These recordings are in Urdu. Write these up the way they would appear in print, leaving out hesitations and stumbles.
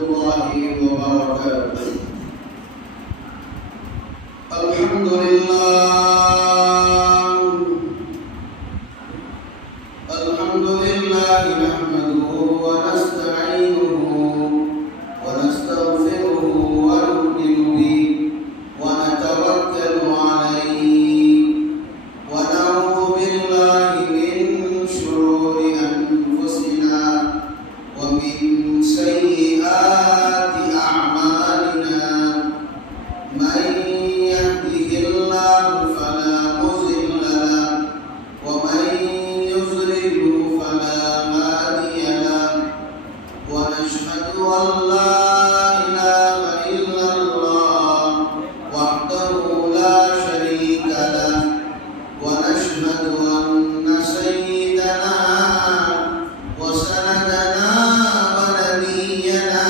الله وبركاته. الحمد لله نحمده ونستعينه ونستغفره ونؤمن به ونتوكل عليه ونعوذ بالله من شرور أنفسنا ومن سيئات أعمالنا. من يهده الله فلا مضل له ومن يضلل فلا هادي له. ونشهد أن لا إله إلا الله وحده لا شريك له. ونشهد أن سيدنا وسندنا ونبينا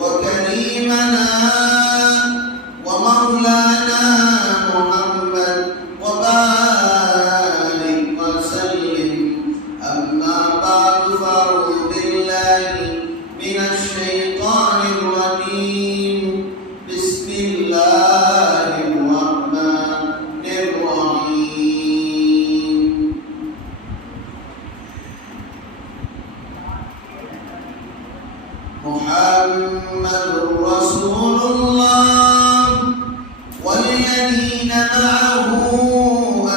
وكريمنا ومولانا محمد وبارك وسلم. أما بعد فأعوذ بالله من الشيطان الرجيم. بسم الله الرحمن الرحيم. محمد رسول الله والذين معه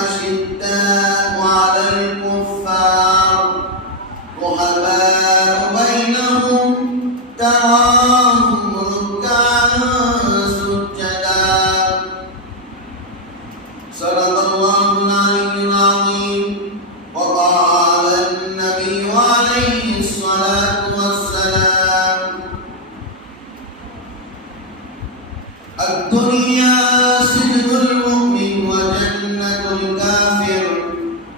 أشداء على الكفار رحماء بينهم تراهم ركعا سجدا. صدق الله العلي العظيم. وقال النبي عليه الصلاة والسلام: الدنيا سجن المؤمن وجنة الكافر،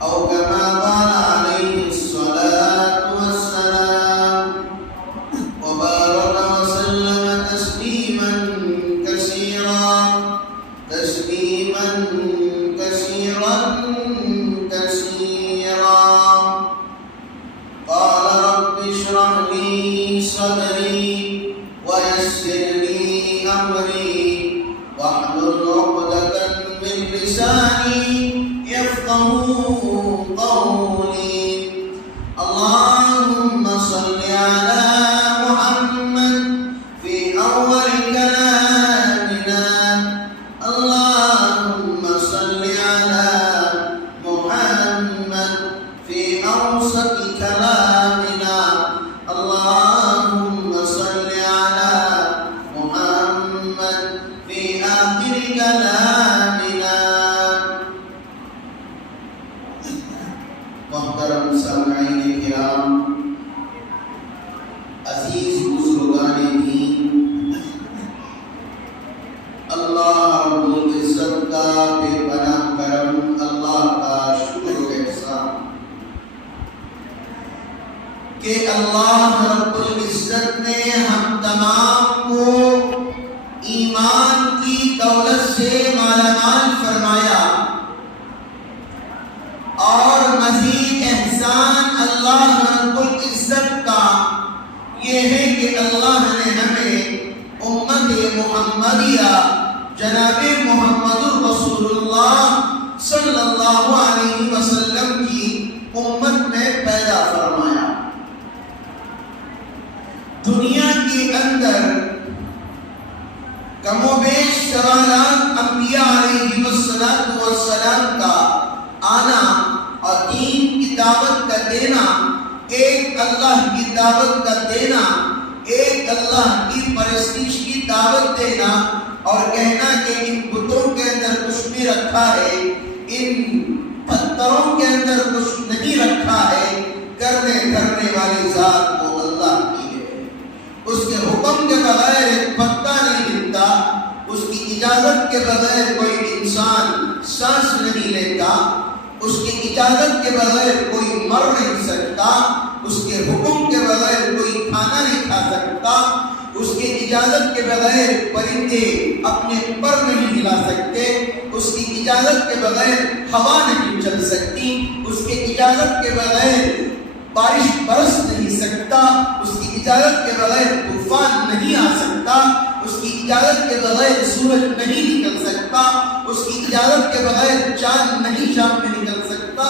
أو كما قال عليه الصلاة والسلام. وبارك وسلم تسليما كثيرا تسليما كثيرا كثيرا. قال رب اشرح لي صدري ويسر لي أمري واحلل عقدة من لساني يفقهوا قولي. اللهم صل على محمد في أول كلامنا. اللهم صل على محمد في أوسط كلامنا. اللهم صل على محمد في آخر كلامنا. محترم سامعین کرام، عزیز بزرگان دین، اللہ رب العزت کا بے پناہ کرم، اللہ کا شکر و احسان کہ اللہ رب العزت نے ہم تمام کو ایمان کی دولت سے مالا مال فرمایا، اور مزید احسان اللہ رب العزت کا یہ ہے کہ اللہ نے ہمیں امت محمدیہ جناب محمد رسول اللہ صلی اللہ علیہ وسلم کی امت میں پیدا فرمایا۔ دنیا کے اندر کم و بیش سوالات انبیاء علیہ السلام کا آنا اور دین کی دعوت کا دینا، ایک اللہ کی دعوت کا دینا، ایک اللہ کی پرستش کی دعوت دینا، اور کہنا کہ ان بتوں کے اندر کچھ بھی رکھا ہے، ان پتھروں کے اندر کچھ نہیں رکھا ہے، کرنے والی ذات وہ اللہ کی ہے۔ اس کے حکم کے بغیر ایک پتا نہیں ہلتا، اس کی اجازت کے بغیر کوئی انسان سانس نہیں لیتا، اس کی اجازت کے بغیر کوئی مر نہیں سکتا، اس کے حکم کے بغیر کوئی کھانا نہیں کھا سکتا، اس کی اجازت کے بغیر پرندے اپنے پر نہیں ہلا سکتے، اس کی اجازت کے بغیر ہوا نہیں چل سکتی، اس کی اجازت کے بغیر بارش برس نہیں سکتا، اس کی اجازت کے بغیر طوفان نہیں آ سکتا، اس کی اجازت کے بغیر سورج نہیں نکل سکتا، اس کی اجازت کے بغیر چاند نہیں شام میں نکل سکتا،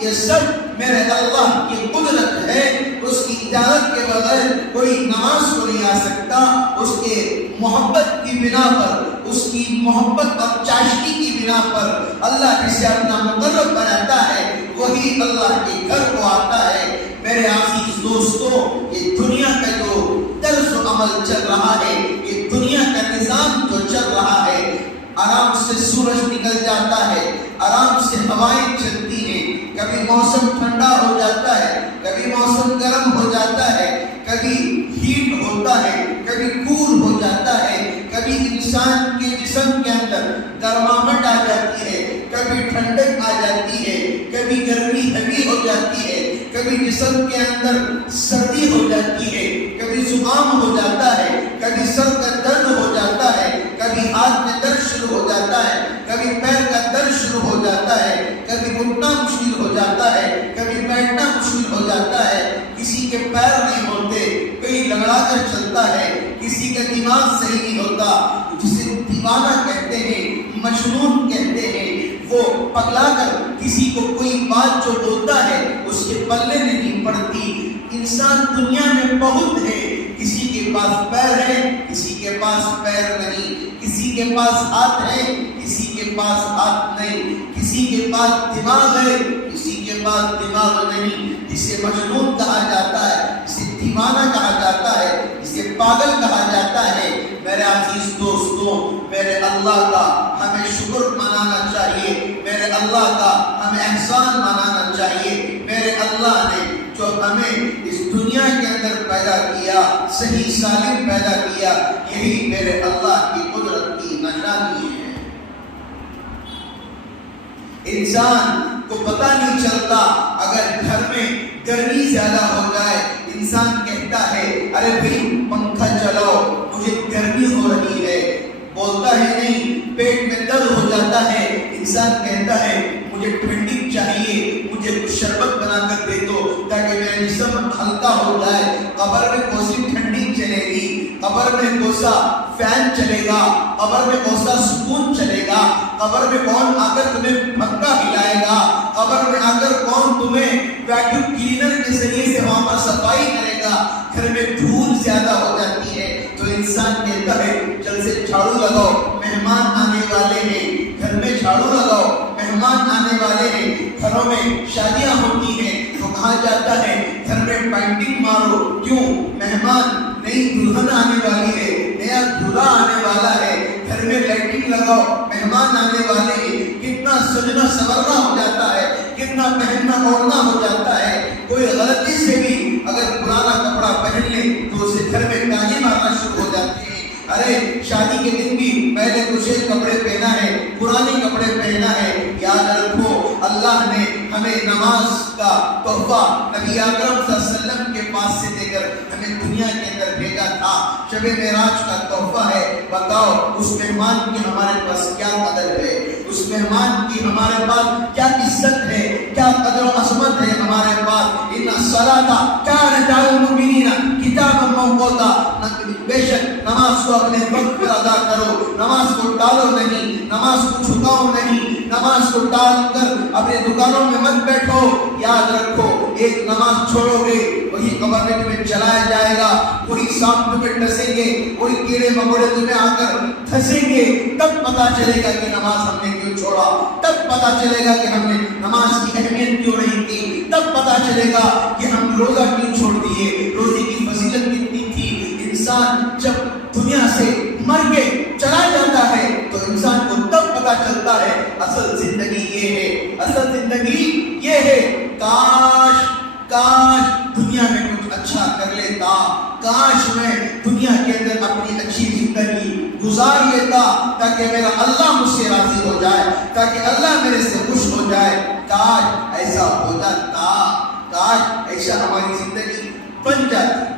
یہ سب میرے اللہ کی قدرت ہے۔ اس کی اجازت کے بغیر کوئی نماز کو نہیں آ سکتا، اس کے محبت کی بنا پر، اس کی محبت اور چاشنی کی بنا پر اللہ جسے اپنا مقرب بناتا ہے وہی اللہ کے گھر کو آتا ہے۔ میرے عزیز دوستو، یہ دنیا کا جو طرز و عمل چل رہا ہے، یہ دنیا کا نظام جو چل رہا ہے، آرام سے سورج نکل جاتا ہے، آرام سے ہوائیں چلتی ہیں، کبھی موسم ٹھنڈا ہو جاتا ہے، کبھی موسم گرم ہو جاتا ہے، کبھی ہیٹ ہوتا ہے، کبھی کول ہو جاتا ہے، کبھی انسان کے جسم کے اندر گرماہٹ آ جاتی ہے، کبھی ٹھنڈک آ جاتی ہے، کبھی گرمی ہیوی ہو جاتی ہے، کبھی جسم کے اندر سردی ہو جاتی ہے، کبھی زکام ہو جاتا ہے، کبھی سر کا درد ہو جاتا ہے، کبھی ہاتھ میں درد شروع ہو جاتا ہے، کبھی پیر کا درد شروع ہو جاتا ہے، کبھی گھٹنا مشکل ہو جاتا ہے، کبھی بیٹھنا مشکل ہو جاتا ہے، کسی کے پیر نہیں ہوتے، کوئی لگڑا کر چلتا ہے، کسی کا دماغ صحیح نہیں ہوتا، جسے دیوانہ کہتے ہیں، مجنون کہتے ہیں، وہ پگلا کر کسی کو کوئی بات جو بولتا ہے اس کے پلے نہیں پڑتی۔ انسان دنیا میں بہت ہے، کسی کے پاس پیر ہے، کسی کے پاس پیر نہیں، کسی کے پاس ہاتھ ہے، کسی کے پاس ہاتھ نہیں، کسی کے پاس دماغ ہے، کسی کے پاس دماغ نہیں، جسے مجنون کہا جاتا ہے، جسے دیوانہ کہا جاتا ہے، جسے پاگل کہا جاتا ہے۔ میرے عزیز دوستوں، میرے اللہ کا ہمیں شکر منانا چاہیے، میرے اللہ کا ہمیں احسان منانا چاہیے۔ میرے اللہ نے جو ہمیں اس دنیا کے اندر پیدا کیا، صحیح سالم پیدا کیا، یہی میرے اللہ کی قدرت کی نشانی ہے۔ انسان کو پتہ نہیں چلتا، اگر گھر میں گرمی زیادہ ہو جائے انسان کہتا ہے ارے بھائی پنکھا چلاؤ مجھے گرمی ہو رہی ہے، بولتا ہے نہیں، پیٹ میں درد ہو جاتا ہے انسان کہتا ہے مجھے ٹھنڈی چاہیے، مجھے کچھ شربت بنا کر دے دو تاکہ میرا جسم ہلکا ہو جائے۔ قبر میں کوسی ٹھنڈی چلے گی، قبر میں کوسا فین چلے گا، قبر میں کوسا سکون چلے گا، قبر میں کون آ کر تمہیں پنکھا ہلائے گا، قبر میں آ کر کون تمہیں ویکیوم کلینر کے ذریعے سے وہاں پر صفائی کرے گا۔ گھر میں دھول زیادہ ہو جاتی ہے تو انسان کہتا ہے جلد سے جھاڑو لگاؤ، مہمان آنے والے ہیں، گھر میں جھاڑو لگاؤ، مہمان آنے والے ہیں۔ گھروں میں شادیاں ہوتی ہیں تو کہا جاتا ہے گھر میں پینٹنگ مارو، کیوں؟ مہمان، نئی دلہن آنے والی ہے، نیا دولہا آنے والا ہے، گھر میں لائٹنگ لگاؤ، مہمان آنے والے ہیں۔ کتنا سجنا سورنا ہو جاتا ہے، کتنا پہننا اوڑھنا ہو جاتا ہے۔ کوئی غلطی سے بھی اگر پرانا کپڑا پہن لے تو اسے گھر میں تانے مارنا شروع ہو جاتی ہے۔ ارے شادی کے دن بھی پہلے دوسرے کپڑے پہنا ہے، پرانے کپڑے پہنا ہے۔ یاد رکھو اللہ نے ہمیں نماز کا تحفہ نبی اکرم صلی اللہ علیہ وسلم کے پاس سے دے کر ہمیں دنیا کے اندر بھیجا تھا۔ شب معراج کا تحفہ ہے۔ بتاؤ اس مہمان کی ہمارے پاس کیا قدر ہے، اس مہمان کی ہمارے پاس کیا عزت ہے، کیا قدر و عظمت ہے ہمارے پاس۔ ان الصلاۃ کانت علی المؤمنین کتابا موقوتا، بے شک نماز کو اپنے وقت پر ادا کرو، نماز کو ٹالو نہیں، نماز کو چھکاؤ نہیں، نماز کو ٹال کر اپنے دکانوں میں مت بیٹھو۔ یاد رکھو ایک نماز چھوڑو گے وہی قبر میں تمہیں چلایا جائے گا، وہی سانپ تمہیں ڈسیں گے، وہی کیڑے مکوڑے تمہیں آ کر دھسیں گے۔ تب پتا چلے گا کہ نماز ہم نے کیوں چھوڑا، تب پتا چلے گا کہ ہم نے نماز کی اہمیت کیوں نہیں کی، تب پتا چلے گا کہ ہم روزہ کیوں چھوڑ دیے، روزے کی فضیلت کتنی تھی۔ انسان جب دنیا سے مر کے چلا جاتا ہے تو انسان کو تب پتا چلتا ہے اصل زندگی یہ ہے، اصل زندگی یہ ہے۔ کاش دنیا میں کچھ اچھا کر لیتا، کاش میں دنیا کے اندر اپنی اچھی زندگی گزار لیتا تاکہ میرا اللہ مجھ سے راضی ہو جائے، تاکہ اللہ میرے سے خوش ہو جائے۔ کاش ایسا ہو جاتا، کاش ایسا ہماری زندگی بن جاتی۔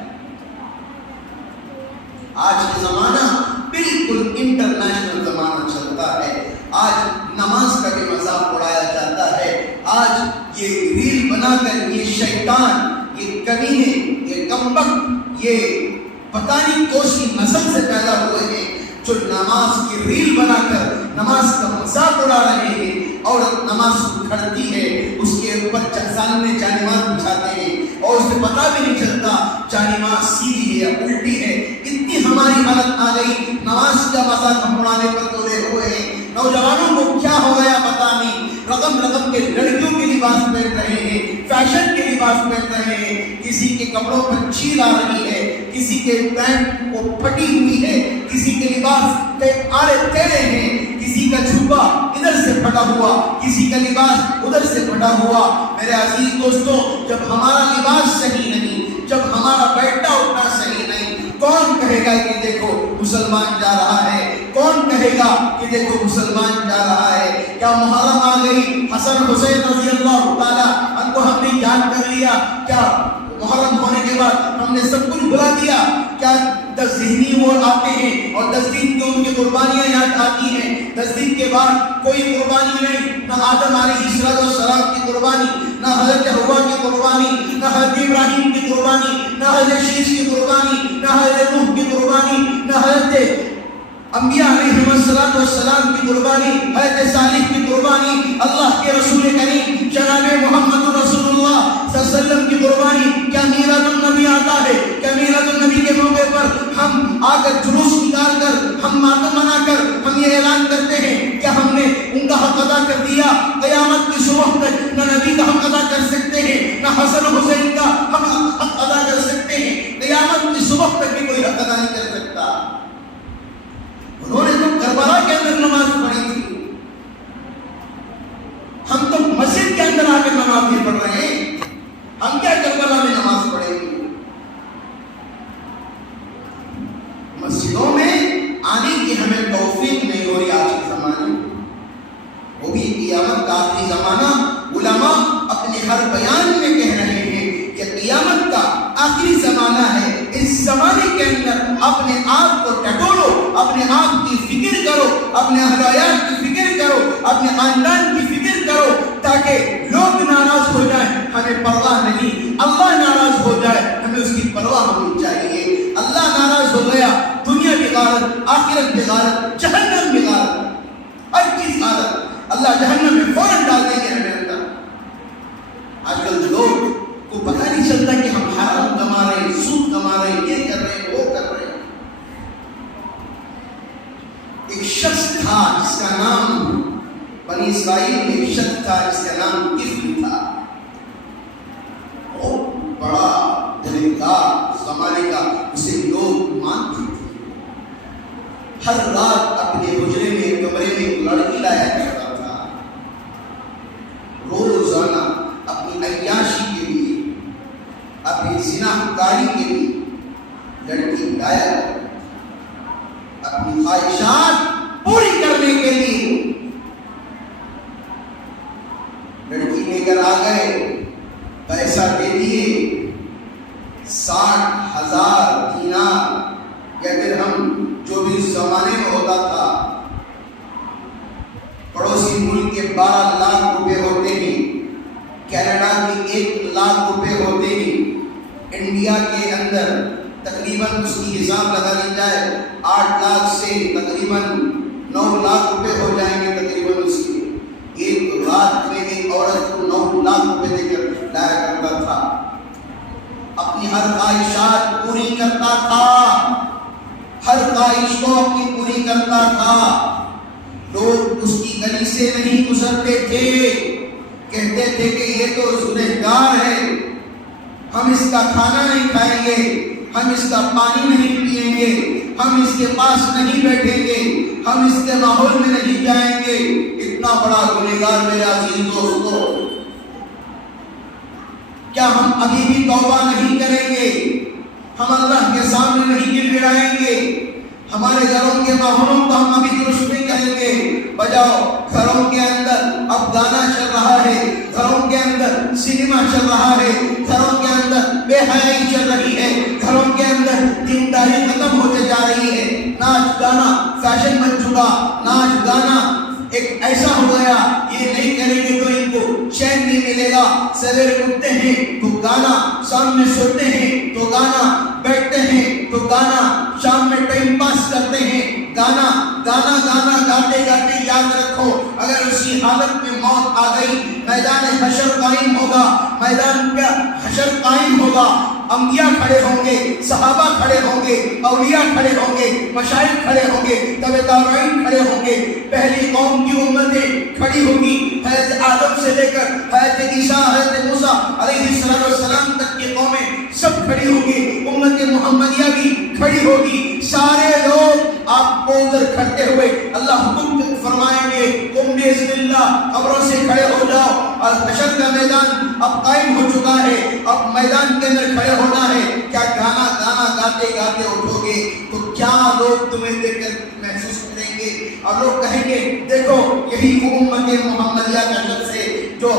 آج کا زمانہ بالکل انٹرنیشنل زمانہ چلتا ہے۔ آج نماز کا بھی مذاق اڑایا جاتا ہے۔ آج یہ ریل بنا کر یہ شیطان، یہ کمینے، یہ کمبخت، یہ پتہ نہیں کوسی نسل سے پیدا ہوئے ہیں جو نماز کی ریل بنا کر نماز کا مذاق اڑا رہے ہیں. عورت نماز کھڑتی ہے, اس کے اوپر سامنے جانماز بچھاتے ہیں اور اسے پتہ بھی نہیں چلتا جانماز سیدھی ہے یا الٹی ہے. اتنی ہماری حالت آ گئی, نماز کا مذاق ہم اڑانے پر تلے ہوئے ہیں. نوجوانوں کو کیا ہو گیا پتہ نہیں, رقم کے لڑکیوں کے لباس پہن رہے ہیں, فیشن کے لباس پہن رہے ہیں. کسی کے کپڑوں پر چھیل آ رہی ہے, کسی کے پینٹ کو پھٹی ہوئی ہے, کسی کے لباس پہ آڑے تیڑے ہیں, کسی کا جھبا ادھر سے پھٹا ہوا, کسی کا لباس ادھر سے پھٹا ہوا. میرے عزیز دوستوں, جب ہمارا لباس صحیح نہیں, جب ہمارا بیٹھنا اٹھنا صحیح نہیں, کون کہے گا کہ دیکھو مسلمان جا رہا ہے؟ کون کہے گا کہ دیکھو مسلمان جا رہا ہے؟ کیا محرم آ گئی, حسن حسین رضی اللہ تعالیٰ ان کو ہم نے یاد کر لیا؟ کیا محرم ہونے کے بعد ہم نے سب کچھ بھلا دیا؟ کیا 10 ذہنی وہ آتے ہیں اور 10 دن کی ان کی قربانیاں یاد آتی ہیں؟ 10 دن کے بعد کوئی قربانی نہیں, نہ آدم علیہ السلام کی قربانی, نہ حضرت حوا کی قربانی, نہ حضرت ابراہیم کی قربانی, نہ حضرت شیش کی قربانی, نہ حضرت نوح کی قربانی, نہ حضرت انبیاء علیہ السلام کی قربانی, حضرت صالح کی قربانی, اللہ کے رسول کریم جناب محمد رسول اللہ صلی اللہ علیہ وسلم کی قربانی. کیا میلاد النبی آتا ہے؟ کیا میلاد النبی کے موقع پر ہم آ کر جلوس نکال کر, ہم ماتم منا کر ہم یہ اعلان کرتے ہیں کیا ہم نے ان کا حق ادا کر دیا؟ قیامت کی صبح تک نہ نبی کا حق ادا کر سکتے ہیں, نہ حسن حسین کا ہم حق ادا کر سکتے ہیں. قیامت کی صبح تک بھی کوئی حق ادا نہیں کر سکتا. انہوں نے تو کربلا کے اندر نماز پڑھی تھی, ہم تو مسجد کے اندر آ کر نماز نہیں پڑھ رہے ہیں. ہم کیا کربلا میں نماز پڑھیں گے؟ مسجدوں میں آنے کی ہمیں توفیق نہیں ہو رہی آج کے زمانے میں, وہ بھی قیامت کا آخری زمانہ. علماء اپنے ہر بیان میں کہہ رہے ہیں کہ قیامت کا آخری زمانہ ہے. اس زمانے کے اندر اپنے آپ کو ٹٹولو, اپنے آپ کی فکر کرو, اپنے اہل و عیال کی فکر کرو, اپنے خاندان کی فکر کرو, تاکہ لوگ ناراض ہو جائیں ہمیں پرواہ نہیں, اللہ ناراض ہو جائے ہمیں اس کی پرواہ ہونی چاہیے. اللہ ناراض ہو گیا, دنیا بھی غارت, آخرت بھی غارت, جہنم بھی غارت, ہر چیز غارت. اللہ جہنم میں فوراً ڈال دیں گے ہمیں اندر. آج کل لوگ کو پتہ نہیں چلتا کہ ہم حرام کما رہے ہیں, سود کما رہے ہیں, یہ کر رہے ہیں, وہ کر رہے ہیں. ایک شخص تھا جس کا نام, بنی اسرائیل میں ایک شخص تھا جس کا نام کفل تھا. بہت بڑا دلدار زمانے کا, اسے لوگ مانتے تھے. ہر رات اپنے حجرے میں, کمرے میں ایک لڑکی لایا کرتا تھا. روزانہ اپنی عیاشی کے لیے, اپنی زناکاری کے لیے لڑکی لایا, اپنی خواہشات پوری کرنے کے لیے لڑکی لے کر آ گئے. پیسہ دے دیے, 60,000 دینار یا درہم, جو بھی اس زمانے میں ہوتا تھا. پڑوسی ملک کے 12 لاکھ روپے ہوتے ہیں, کینیڈا کے 1 لاکھ روپے ہوتے ہیں, انڈیا کے اندر تقریباً اس کی حساب لگا لی جائے 8 لاکھ سے تقریباً 9 لاکھ روپے ہو جائیں گے تقریباً. اس کے ایک رات میں ایک عورت کو 9 لاکھ روپے دے کر لایا کرتا تھا. اپنی ہر خواہشات پوری کرتا تھا, ہر خواہش کو اپنی پوری کرتا تھا. لوگ اس کی گلی سے نہیں گزرتے تھے, کہتے تھے کہ یہ تو زنہگار ہے, ہم اس کا کھانا نہیں کھائیں گے, ہم اس کا پانی نہیں پیئیں گے, ہم اس کے پاس نہیں بیٹھیں گے, ہم اس کے ماحول میں نہیں جائیں گے. اتنا بڑا گنہگار میرے عزیز دوستو, کیا ہم ابھی بھی توبہ نہیں کریں گے؟ ہم اللہ کے سامنے نہیں گر گڑائیں گے؟ ہمارے گھروں کے ماحولوں کو ہم ابھی درست نہیں کریں گے؟ بجاؤ گھروں کے اندر اب گانا چل رہا ہے, گھروں کے اندر سنیما چل رہا ہے, گھروں کے اندر بے حیائی چل رہی ہے, گھروں کے اندر دینداری ختم ہوتے جا رہی ہے. ناچ گانا فیشن بن چکا, ناچ گانا ایک ایسا ہو گیا, یہ نہیں کریں گے تو ان کو چین نہیں ملے گا. سویرے اٹھتے ہیں تو گانا، شام میں سوتے ہیں تو گانا، بیٹھتے ہیں تو گانا، شام میں ٹائم پاس کرتے ہیں گانا گانا گانا گاتے گاتے. یاد رکھو اگر اسی حالت میں موت آ گئی، میدان حشر قائم ہوگا، میدان کا حشر قائم ہوگا. انبیاء کھڑے ہوں گے، صحابہ کھڑے ہوں گے، اولیاء کھڑے ہوں گے، مشائخ کھڑے ہوں گے، تبع تابعین کھڑے ہوں گے. پہلی قوم کی امتیں کھڑی ہوگی، حضرت آدم سے لے کر حضرت عیسیٰ، حضرت موسیٰ علیہ السلام تک کی قومیں سب کھڑی ہوگی. امت محمدیہ بھی کھڑی ہوگی. سارے لوگ آپ کو ادھر کھڑتے ہوئے اللہ حکم فرمائیں گے، تم بسم اللہ قبروں سے کھڑے ہو جاؤ. اور حشر کا میدان اب قائم ہو چکا ہے، اب میدان کے اندر کھڑے ہونا ہے. کیا گانا گانا گاتے گاتے اٹھو گے تو کیا لوگ تمہیں دیکھ کر محسوس کریں گے؟ اور لوگ کہیں گے دیکھو یہی وہ امت محمدیہ کا شخص ہے جو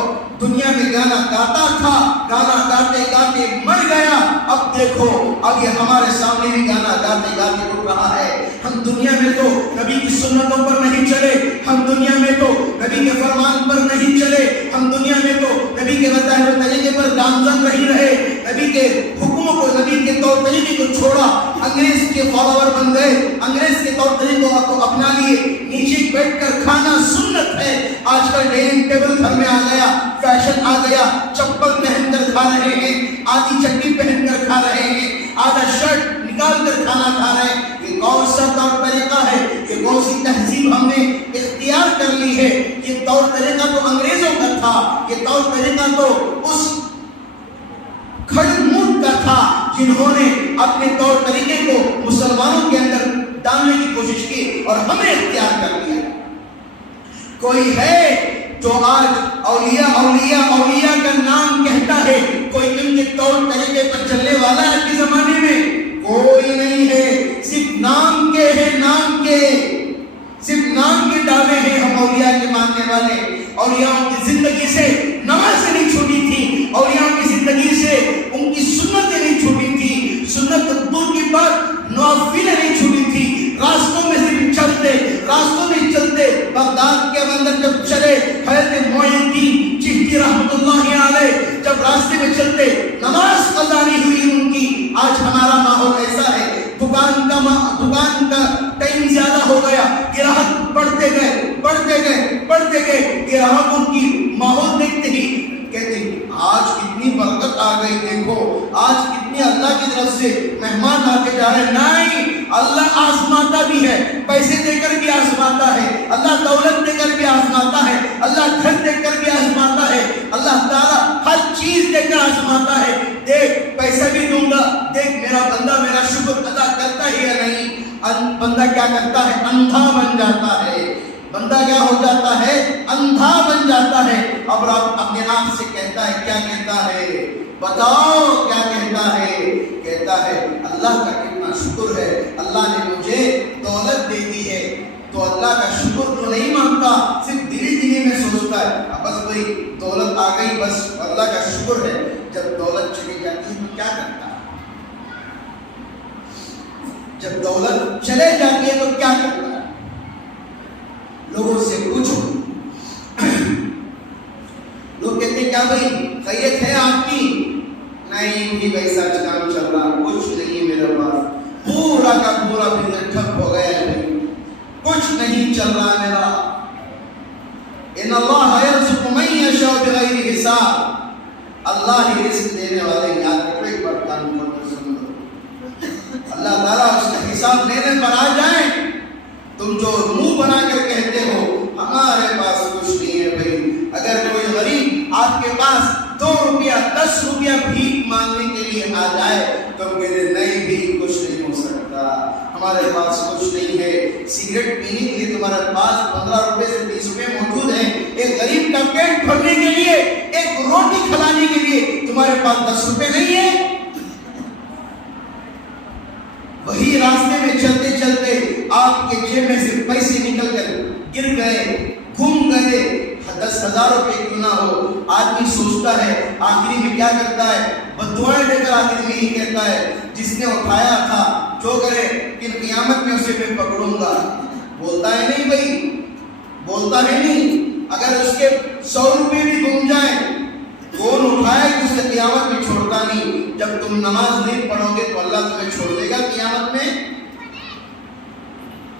دنیا میں گانا گاتا تھا، گانا گاتے گاتے مر گیا. اب دیکھو اب یہ ہمارے سامنے بھی گانا گاتے گاتے اٹھ رہا ہے. ہم دنیا میں تو نبی کی سنتوں پر نہیں چلے، ہم دنیا میں تو نبی کے فرمان پر نہیں چلے، ہم دنیا میں تو نبی کے بتائے ہوئے طریقے پر گامزن نہیں رہے، نبی کے حکموں کو، نبی کے طور طریقے کو چھوڑا، انگریز کے فالوور بن گئے، انگریز کے طور طریقوں کو اپنا لیے. نیچے بیٹھ کر کھانا سنت ہے. آج کل ڈائننگ ٹیبل گھر میں آ گیا، فیشن آ گیا، چپل پہن کر کھا رہے ہیں، آدھی چٹی پہن کر کھا رہے ہیں، آدھا شرٹ نکال کر کھانا کھا رہے ہیں. یہ کون سا طور طریقہ ہے؟ یہ کون سی تہذیب ہم نے اختیار کر لی ہے؟ یہ طور طریقہ تو انگریزوں کا تھا، یہ طور طریقہ تو اس کھڑموٹ کا تھا جنہوں نے اپنے طور طریقے کو مسلمانوں کے اندر ڈالنے کی کوشش کی اور ہمیں اختیار کر لیا. کوئی ہے جو آج اولیاء اولیاء اولیاء کا نام کہتا ہے؟ کوئی ان کے طور طریقے پر چلنے والا ہے آج کے زمانے میں؟ کوئی نہیں ہے. صرف نام کے ہیں، نام کے، صرف نام کے دعوے ہیں ہم اولیاء کے ماننے والے. اولیاء کی زندگی سے نماز نہیں چھوٹی تھی، اولیاء کی زندگی سے ان کی سنتیں نہیں چھوٹی تھی، سنت دور کی بات نوافلیں نہیں چھوٹی تھی. راستوں میں صرف چلتے، راستوں میں چلتے. بغداد کے اندر جب چلے حضرت معین الدین چشتی رحمۃ اللہ علیہ جب راستے میں چلتے نماز قضا نہیں ہوئی ان کی. آج ہمارا ماحول ایسا ہے، دکان کا ٹائم زیادہ ہو گیا، گراہک بڑھتے گئے، گراہکوں کی ماحول دیکھتے ہی کہتے ہیں آج کتنی برکت آ گئی، دیکھو آج کتنی اللہ کی طرف سے مہمان آتے جا رہے ہیں. نہیں، اللہ آزماتا بھی ہے، پیسے دے کر بھی آزماتا ہے، اللہ دولت دے کر بھی آزماتا ہے، اللہ گھر دے کر بھی آزماتا ہے، اللہ تعالیٰ ہر چیز دے کر آزماتا ہے. دیکھ پیسہ بھی دوں گا، دیکھ میرا بندہ میرا شکر ادا کرتا ہے یا نہیں. بندہ کیا کرتا ہے؟ اندھا بن جاتا ہے. بندہ کیا ہو جاتا ہے؟ اندھا بن جاتا ہے. اب رب اپنے آپ سے کہتا ہے، کیا کہتا ہے؟ بتاؤ کیا کہتا ہے؟ کہتا ہے اللہ کا کتنا شکر ہے، اللہ نے مجھے دولت دے دی ہے. تو اللہ کا شکر تو نہیں مانتا، صرف دلی میں سوچتا ہے بس بھائی دولت آ گئی، بس اللہ کا شکر ہے. جب دولت چلی جاتی ہے تو کیا کرتا ہے؟ جب دولت چلے جاتی ہے تو کیا کرتا ہے؟ لوگوں سے پوچھو، لوگ کہتے ہیں کیا بھائی خیریت ہے آپ کی؟ نہیں بھی ویسا کام چل رہا، کچھ نہیں میرے پاس، پورا کا پورا بزنس ٹھپ ہو گیا ہے، کچھ نہیں چل رہا میرا. ان اللہ یرزق من یشاء بغیر حساب. اللہ ہی رزق دینے والے. یاد رکھو ایک بار کان کھول کر سن لو، اللہ تعالیٰ اس کا حساب لینے پر آ جائیں. تم جو منہ بنا کر کہتے ہو ہمارے پاس کچھ نہیں ہے بھائی، اگر کوئی غریب آپ کے پاس 2 روپیہ 10 روپیہ بھیک مانگنے کے لیے آ جائے تو میرے نہیں بھی کچھ نہیں ہو سکتا، ہمارے پاس کچھ نہیں ہے. سگریٹ پینے کے لیے تمہارے پاس 15 روپے سے 20 روپے موجود ہیں. ایک غریب کا پیٹ بھرنے کے لیے، ایک روٹی کھلانے کے لیے تمہارے پاس 10 روپے نہیں ہے. وہی راستے میں چلتے چلتے آپ کے جیب میں سے پیسے نکل کر گر گئے، گم گئے، 10,000 روپے کیوں نہ ہو. آدمی سوچتا ہے آخری میں کیا کرتا ہے؟ بددعائیں دے کر آخری میں ہی کہتا ہے جس نے اٹھایا تھا جو کرے کہ قیامت میں اسے میں پکڑوں گا. بولتا ہے نہیں بھائی، بولتا ہے نہیں. اگر اس کے 100 روپے بھی گم جائے سے قیامت میں چھوڑتا نہیں. جب تم نماز نہیں پڑھو گے تو اللہ تمہیں چھوڑ دے گا قیامت میں؟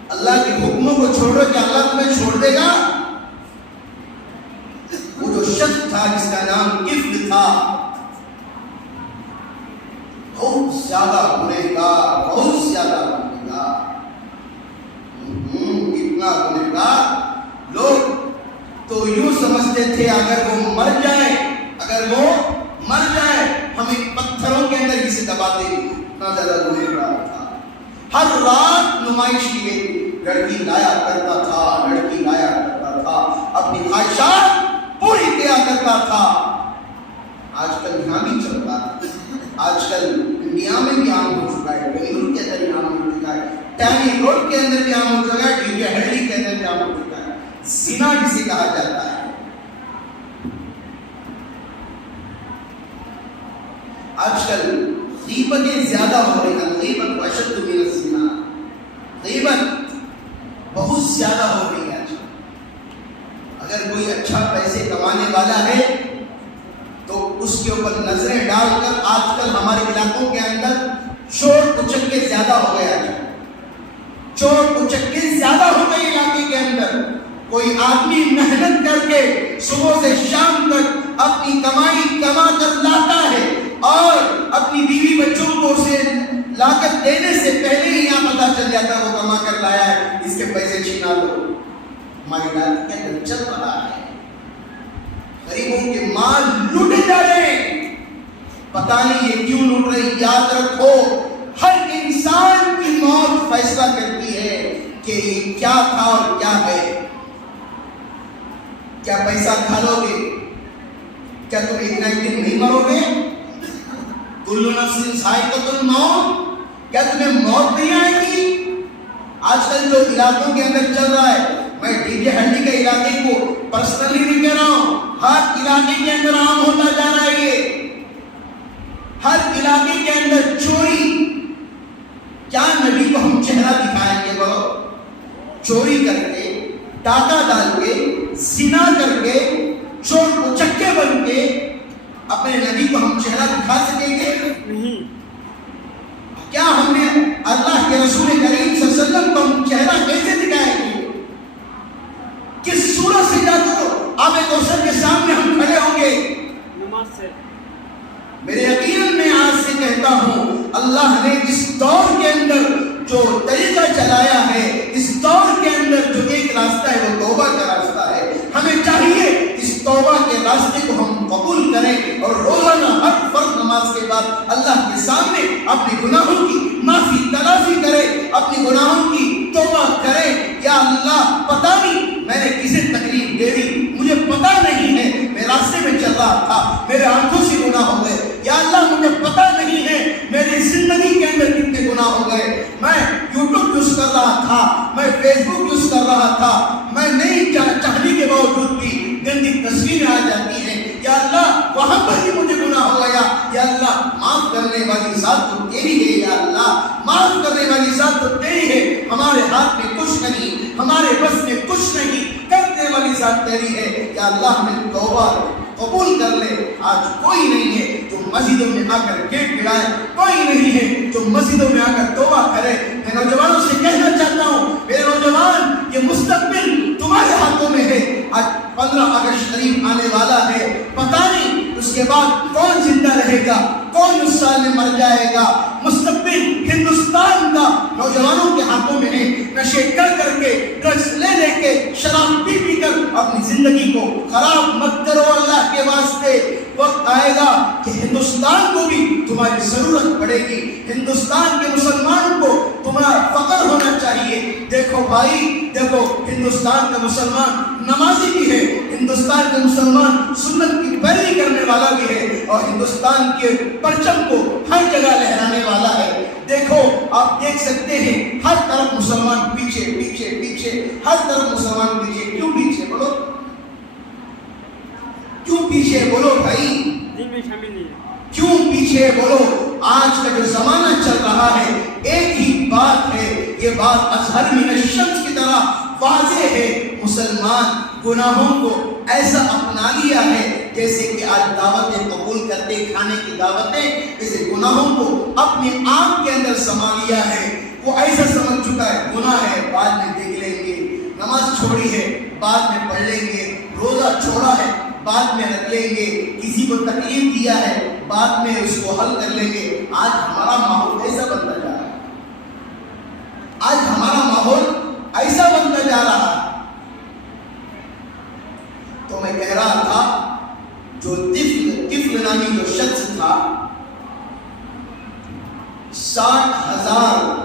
اللہ کے حکموں کو چھوڑو کہ اللہ تمہیں چھوڑ دے گا؟ وہ جو شخص تھا جس کا نام کفل تھا، بہت زیادہ گنہگار، بہت زیادہ گنہگار، اتنا گنہگار، لوگ تو یوں سمجھتے تھے اگر وہ مر جائے ہم ایک پتھروں کے اندر اسے دبا دیں گے، اتنا زیادہ گنہگار تھا. ہر رات نمائش کے لیے لڑکی لایا کرتا تھا، اپنی خواہشات پوری کیا کرتا تھا. آج کل یہاں بھی چلتا ہے، آج کل انڈیا میں بھی عام ہو چکا ہے، بنگلور کے اندر بھی عام ہو چکا ہے، ٹیمی روڈ کے اندر بھی عام ہو چکا ہے، ڈی جے ہلڈی کے اندر بھی عام ہو چکا ہے. زنا جسے کہا جاتا ہے. آج کل غیبتیں زیادہ ہو رہی ہیں، غیبت اشد من الزنا، غیبت بہت زیادہ ہو رہی ہے. اگر کوئی اچھا پیسے کمانے والا ہے تو اس کے اوپر نظریں ڈال کر آج کل ہمارے علاقوں کے اندر چور اچکے زیادہ ہو گیا ہے. چور اچکے زیادہ ہو گئے علاقے کے اندر. کوئی آدمی محنت کر کے صبح سے شام تک اپنی کمائی کما کر لاتا ہے اور اپنی بیوی بچوں کو اسے لا کر دینے سے پہلے ہی یہاں پتہ چل جاتا ہے وہ کما کر لایا ہے، اس کے پیسے چھینا لو. ہماری علاقے کے اندر چل رہا ہے، غریبوں کے مال لوٹے جا رہے ہیں. پتہ نہیں یہ کیوں لوٹ رہے. یاد رکھو ہر انسان کی موت فیصلہ کرتی ہے کہ یہ کیا تھا اور کیا ہے. کیا پیسہ کھا لو گے؟ کیا تم ایک نہ ایک دن نہیں مرو گے؟ کل نفس ذائقۃ الموت، کیا تمہیں موت نہیں آئے گی؟ آج کل جو علاقوں کے اندر چل رہا ہے، میں ڈی جے ہلڈی کے علاقے کو پرسنلی نہیں کہہ رہا ہوں، ہر علاقے کے اندر عام ہوتا جا رہا ہے. یہ ہر علاقے کے اندر چوری. کیا نبی کو ہم چہرہ دکھائیں گے؟ وہ چوری کر کے، ڈاکہ ڈال کے، زنا کر کے، چور اچکے بن کے اپنے نبی کو ہم چہرہ دکھا سکیں گے؟ کیا ہم نے اللہ کے رسول کریم صلی اللہ علیہ وسلم کو ہم چہرہ کیسے دکھائیں گے؟ کس صورت سے جا کر آب کوثر کے سامنے ہم کھڑے ہوں گے؟ نماز سے. میرے یقین میں آج سے کہتا ہوں، اللہ نے اس دور کے اندر جو طریقہ چلایا ہے، اس دور کے اندر جو ایک راستہ ہے وہ توبہ کا راستہ ہے. ہمیں چاہیے اس توبہ کے راستے کو ہم قبول کریں اور روزانہ ہر فرض نماز کے بعد اللہ کے سامنے اپنے گناہوں کی معافی تلافی کرے، اپنے گناہوں کی توبہ کرے. یا اللہ پتہ نہیں میں نے کسے تکلیف دے دی، مجھے پتہ نہیں ہے، میں راستے میں چل رہا تھا، میرے آنکھوں سے گناہ ہو گئے. یا اللہ مجھے پتہ نہیں ہے میری زندگی کے اندر کتنے گناہ ہو گئے. میں یوٹیوب یوز کر رہا تھا، میں فیس بک یوز کر رہا تھا، میں نہیں چاہنے کے باوجود بھی گندی تصویریں آ جاتی ہیں. یا اللہ وہاں پر ہی مجھے گناہ ہو گیا. یا اللہ معاف کرنے والی ذات تو تیری ہے. یا اللہ معاف کرنے والی ذات تو تیری ہے. ہمارے ہاتھ میں کچھ نہیں، ہمارے بس میں کچھ نہیں، کرنے والی ذات تیری ہے. یا اللہ ہمیں توبہ قبول کر لے. آج کوئی نہیں ہے جو مسجدوں میں آ کر گیٹ گڑائے، کوئی نہیں ہے جو مسجدوں میں آ کر توبہ کرے. میں نوجوانوں سے کہنا چاہتا ہوں، میرے نوجوان یہ مستقبل تمہارے ہاتھوں میں ہے. آج 15 اگست شریف آنے والا ہے، پتہ نہیں اس کے بعد کون زندہ رہے گا، کون اس سال میں مر جائے گا. مستقبل ہندوستان کا نوجوانوں کے ہاتھوں میں ہے. نشے کر کر کے، ڈرگس لے کے، شراب پی پی کر اپنی زندگی کو خراب مت کرو. اللہ کے واسطے وقت آئے گا کہ ہندوستان کو بھی تمہاری ضرورت پڑے گی. ہندوستان کے مسلمان کو تمہارا فخر ہونا چاہیے. دیکھو بھائی، دیکھو ہندوستان کا مسلمان نمازی بھی ہے، ہندوستان کا مسلمان سنت کی پیروی کرنے والا بھی ہے، اور ہندوستان کے پرچم کو ہر جگہ لہرانے والا ہے. دیکھو آپ دیکھ سکتے ہیں ہر طرف مسلمان پیچھے پیچھے پیچھے، ہر طرف مسلمان پیچھے. کیوں پیچھے بولو؟ کیوں پیچھے بولو بھائی؟ دین میں شامل نہیں. کیوں پیچھے بولو؟ آج کا جو زمانہ چل رہا ہے ایک ہی بات ہے، یہ بات اظہر من الشمس کی طرح واضح ہے. مسلمان گناہوں کو ایسا اپنا لیا ہے جیسے کہ آج دعوتیں قبول کرتے کھانے کی دعوتیں، اسے گناہوں کو اپنے آپ کے اندر سما لیا ہے. وہ ایسا سمجھ چکا ہے گناہ ہے بعد میں دیکھ لیں گے، نماز چھوڑی ہے بعد میں پڑھ لیں گے، روزہ چھوڑا ہے بعد میں رکھ لیں گے، کسی کو تکلیف دیا ہے بعد میں اس کو حل کر لیں گے. آج ہمارا ماحول ایسا بنتا جا رہا ہے، آج ہمارا ماحول ایسا بنتا جا رہا ہے. تو میں کہہ رہا تھا جو طفل نامی جو شخص تھا 60,000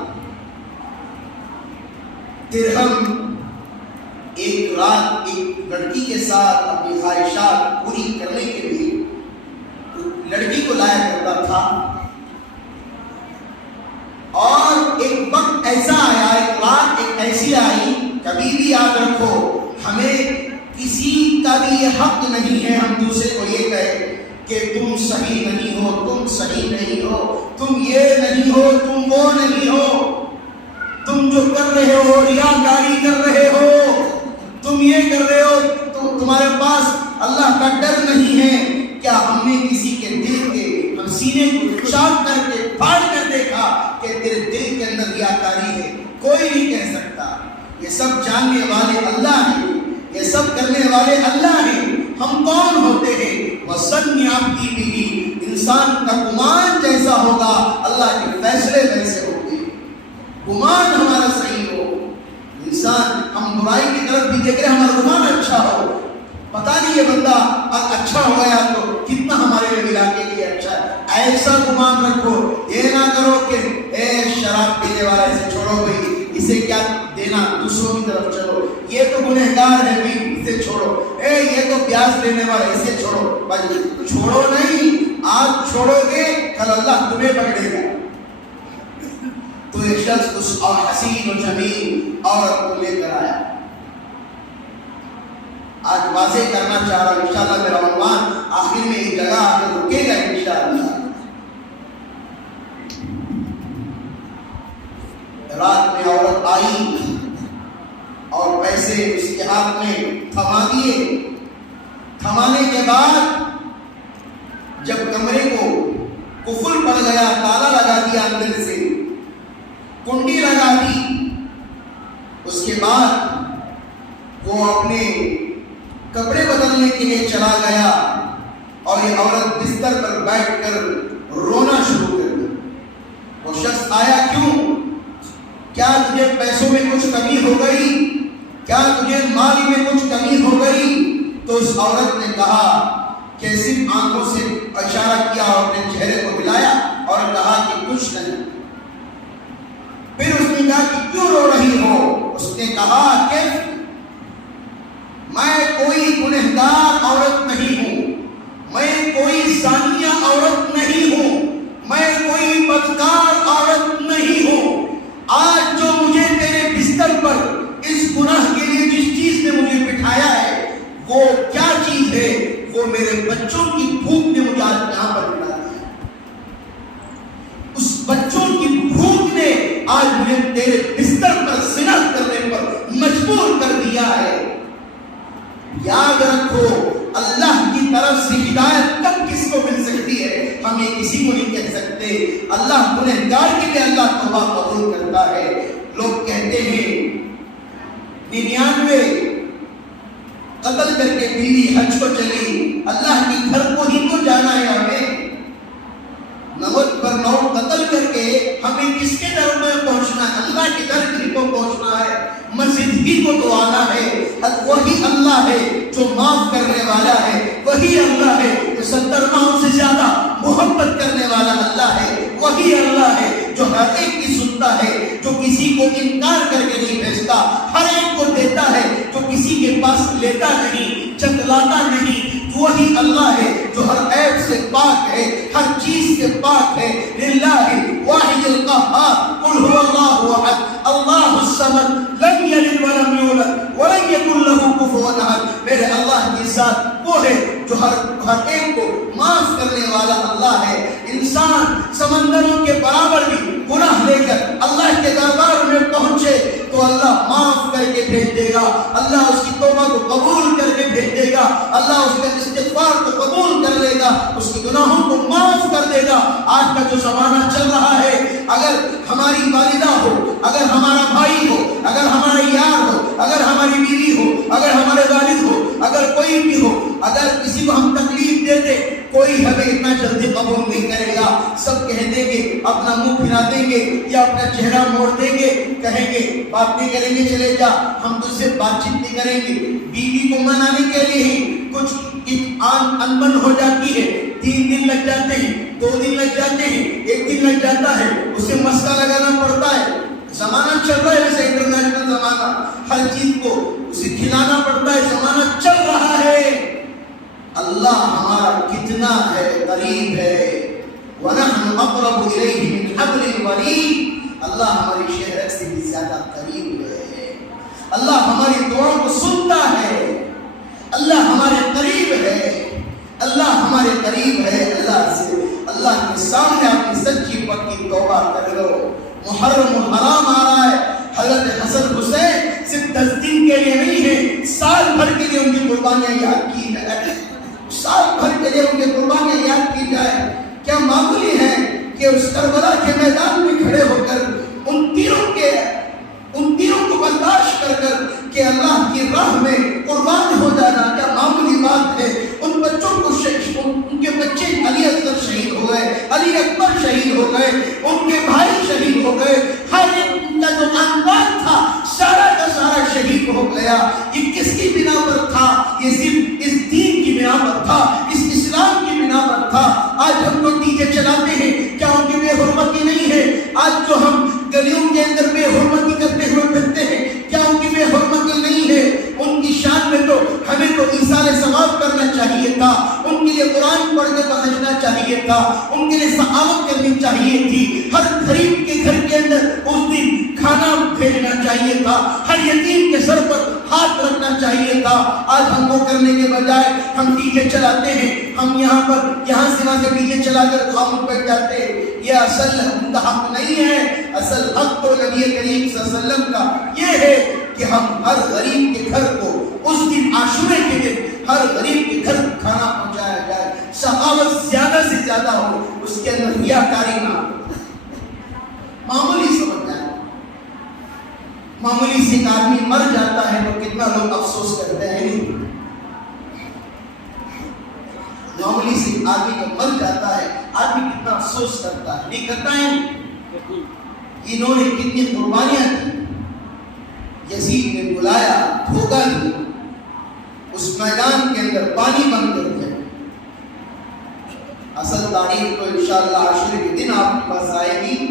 درہم ایک رات ایک لڑکی کے ساتھ اپنی خواہشات پوری کرنے کے لیے لڑکی کو لایا کرتا تھا. اور ایک وقت ایسا آیا، ایک رات ایک ایسی آئی، کبھی بھی یاد رکھو ہمیں کسی کا بھی یہ حق نہیں ہے ہم دوسرے کو یہ کہیں کہ تم صحیح نہیں ہو، تم صحیح نہیں ہو، تم یہ نہیں ہو، تم وہ نہیں ہو، تم جو کر رہے ہو ریاکاری کر رہے ہو، تم یہ کر رہے ہو، تمہارے پاس اللہ کا ڈر نہیں ہے. کیا ہم نے کسی کے دل کے ہم سینے کو چاک کر کے پھاڑ کر دیکھا کہ تیرے دل کے اندر ریاکاری ہے؟ کوئی نہیں کہہ سکتا. یہ سب جاننے والے اللہ ہیں، یہ سب کرنے والے اللہ ہیں. ہم کون ہوتے ہیں؟ وَسَنِّ عَبْدِي بِهِ، انسان کا گمان جیسا ہوگا اللہ کے فیصلے ویسے ہوتے ہیں. گمان ہمارا صحیح ہو. انسان ہم برائی کی طرف بھی دیکھ رہے ہیں، ہمارا گمان اچھا ہو. پتہ نہیں یہ بندہ اچھا ہو گیا تو کتنا ہمارے علاقے کے لیے اچھا ہے. ایسا گمان رکھو، یہ نہ کرو کہ اے شراب پینے والا اسے چھوڑو بھائی، اسے کیا دینا، دوسروں کی طرف چلو، یہ تو گنہگار ہے بھی اسے چھوڑو، اے یہ تو پیاس لینے والا اسے چھوڑو. بھائی چھوڑو نہیں، آج چھوڑو گے کل اللہ تمہیں پکڑے گا. تو ایک شخص اس حسین و جمیل عورت کو لے کر آیا. آج واضح کرنا چاہ رہا ہوں، انشاءاللہ میرا عنوان آخر میں ایک جگہ آ کر رکے گا انشاءاللہ. رات میں عورت آئی اور پیسے اس کے ہاتھ میں تھما دیے. تھمانے کے بعد جب کمرے کو قفل پڑ گیا، تالا لگا دیا، اندر سے کنڈی لگا دی، اس کے بعد وہ اپنے کپڑے بدلنے کے لیے چلا گیا اور یہ عورت بستر پر بیٹھ کر رونا شروع کر دی. وہ شخص آیا، کیوں؟ کیا تجھے پیسوں میں کچھ کمی ہو گئی؟ کیا تجھے مال میں کچھ کمی ہو گئی؟ تو اس عورت نے کہا کہ صرف آنکھوں سے اشارہ کیا اور اپنے چہرے کو ہلایا اور کہا کہ کچھ نہیں. پھر اس نے کہا کہ کیوں رو رہی ہو؟ اس نے کہا کہ میں کوئی گنہگار عورت نہیں ہوں، میں کوئی زانیہ عورت نہیں ہوں، میں کوئی بدکار عورت نہیں ہوں. آج جو مجھے تیرے بستر پر اس گناہ کے لیے جس چیز نے مجھے بٹھایا ہے وہ کیا چیز ہے؟ وہ میرے بچوں کی بھوک نے مجھے آج یہاں پر بٹھا دیا. اس بچوں کی بھوک نے آج مجھے تیرے بستر پر زنا کرنے پر مجبور کر دیا ہے. یاد رکھو اللہ کی طرف سے ہدایت تب کس کو مل سکتی ہے؟ ہم یہ کسی کو نہیں کہہ سکتے. اللہ گنہگار کے لیے اللہ توبہ قبول کرتا ہے. لوگ کہتے ہیں 99 قتل کر کے بلی حج کو چلی، اللہ کی گھر کو ہی تو جانا ہے ہمیں. 90 پر 9 قتل کر کے ہمیں کس کے در میں پہنچنا ہے؟ اللہ کے در ہی کو پہنچنا ہے، مسجد ہی کو تو آنا ہے. وہی اللہ ہے جو معاف کرنے والا ہے، وہی اللہ ہے جو 70 ماہوں سے زیادہ محبت کرنے والا اللہ ہے، وہی اللہ ہے جو ہر ایک کی سنتا ہے، جو کسی کو انکار کر کے نہیں بھیجتا، ہر ایک کو دیتا ہے، جو کسی کے پاس لیتا نہیں، چتلاتا نہیں. وہی اللہ ہے جو ہر عیب سے پاک ہے، ہر چیز سے پاک ہے. للہ واحد القہار قل هو اللہ احد اللہ الصمد لم یلد ولم یولد ولم یکن له کفوا احد. میرے اللہ کی ذات وہ ہے جو ہر ایک کو معاف کرنے والا اللہ ہے. انسان سمندروں کے برابر بھی گناہ لے کر اللہ کے دربار میں پہنچے تو اللہ معاف کر کے بھیج دے گا، اللہ اس کی توبہ کو قبول کر کے بھیج دے گا، اللہ اس کے استغفار کو تعالیٰ اس کے گناہوں کو معاف کر دے گا۔ آج کا جو زمانہ چل رہا ہے، اگر ہماری والدہ ہو، اگر ہمارا بھائی ہو، اگر ہمارا یار ہو، اگر ہماری بیوی ہو، اگر ہمارے والد ہو، اگر کوئی بھی ہو، اگر کسی کو ہم تکلیف دے دیں، کوئی ہمیں اتنا جلدی قبول نہیں کرے گا۔ سب کہہ دیں گے، اپنا منہ پھرا دیں گے یا اپنا چہرہ موڑ دیں گے، کہیں گے بات نہیں کریں گے، چلے جا، ہم تجھ سے بات چیت نہیں کریں گے۔ بیوی کو منانے کے لیے ہی کچھ انبن ہو جاتی ہے، 3 دن لگ جاتے ہیں، 2 دن لگ جاتے ہیں، 1 دن لگ جاتا ہے، اسے مسکا لگانا پڑتا ہے۔ زمانہ چل رہا ہے ویسے انٹرنیشنل زمانہ، ہر چیز کو اسے کھلانا پڑتا ہے، زمانہ چل رہا ہے۔ اللہ ہمارا کتنا ہے قریب ہے، وَنَحْنُ أَقْرَبُ إِلَيْهِ مِنْ حَبْلِ الْوَرِيدِ، اللہ ہماری شہرت سے بھی زیادہ قریب ہے۔ اللہ ہماری دعاؤں کو سنتا ہے، اللہ ہمارے قریب ہے، اللہ ہمارے قریب ہے۔ اللہ کے سامنے اپنی سچی پکی توبہ کر لو۔ محرم الحرام آ رہا ہے، حضرت حسن حسین صرف 10 دن کے لیے نہیں ہے، سال بھر کے لیے ان کی قربانیاں یاد کی جائے، سال بھر کے لیے ان کی قربانیاں یاد کی جائے۔ کیا معمولی ہے کہ اس کربلا کے میدان میں کھڑے ہو کر ان تیروں کو برداشت کر کہ اللہ کی راہ میں قربان ہو جانا کیا معمولی بات ہے؟ ان بچوں کو ان کے بچے علی اصغر شہید ہو گئے، علی اکبر شہید ہو گئے، ان کے بھائی شہید ہو گئے، ہر ایک کا جو خاندان تھا سارا کا سارا شہید ہو گیا۔ یہ کس کی بنا پر تھا؟ یہ صرف اس دین کی بنا پر تھا، اس اسلام کی بنا پر تھا۔ آج ہم لوگ ڈی جے چلاتے ہیں، کیا ان کی بے حرمتی نہیں ہے؟ آج جو ہم گلیوں کے اندر بے حرمتی کرتے ہوئے پھرتے ہیں، کیا ان کی بے حرمتی نہیں ہے؟ ان کی شان میں تو ہمیں تو ایثار ثواب کرنا چاہیے تھا، ان کے لیے قرآن پڑھ کے بخشنا چاہیے تھا، ان کے لیے سخاوت کرنی چاہیے تھی، ہر غریب کے گھر کے اندر اس دن کھانا بھیجنا چاہیے تھا، ہر یتیم کے سر پر ہاتھ رکھنا چاہیے تھا۔ آج ہم وہ کرنے کے بجائے ہم ڈی جے چلاتے ہیں، ہم یہاں سے وہاں سے ڈی جے چلا کر خاموش بیٹھ جاتے ہیں۔ یہ اصل ان کا حق نہیں ہے، اصل حق تو نبی کریم صلی اللہ علیہ وسلم کا یہ ہے کہ ہم ہر غریب کے گھر کو اس دن عاشورے کے دن ہر غریب کے گھر کھانا پہنچایا جائے، سخاوت زیادہ سے زیادہ ہو، اس کے اندر ریاکاری نہ ہو۔ معمولی سمجھ جائے، معمولی سے ایک آدمی مر جاتا ہے تو کتنا لوگ افسوس کرتے ہیں، معمولی سے آدمی کو مر جاتا ہے آدمی کتنا افسوس کرتا ہے، نہیں کرتا ہے؟ انہوں نے کتنی قربانیاں دی، یزید نے بلایا، دھوکہ دیا، اس میدان کے اندر پانی بن کر دیا۔ اصل تاریخ تو انشاءاللہ عاشورے کے دن آپ کے پاس آئے گی۔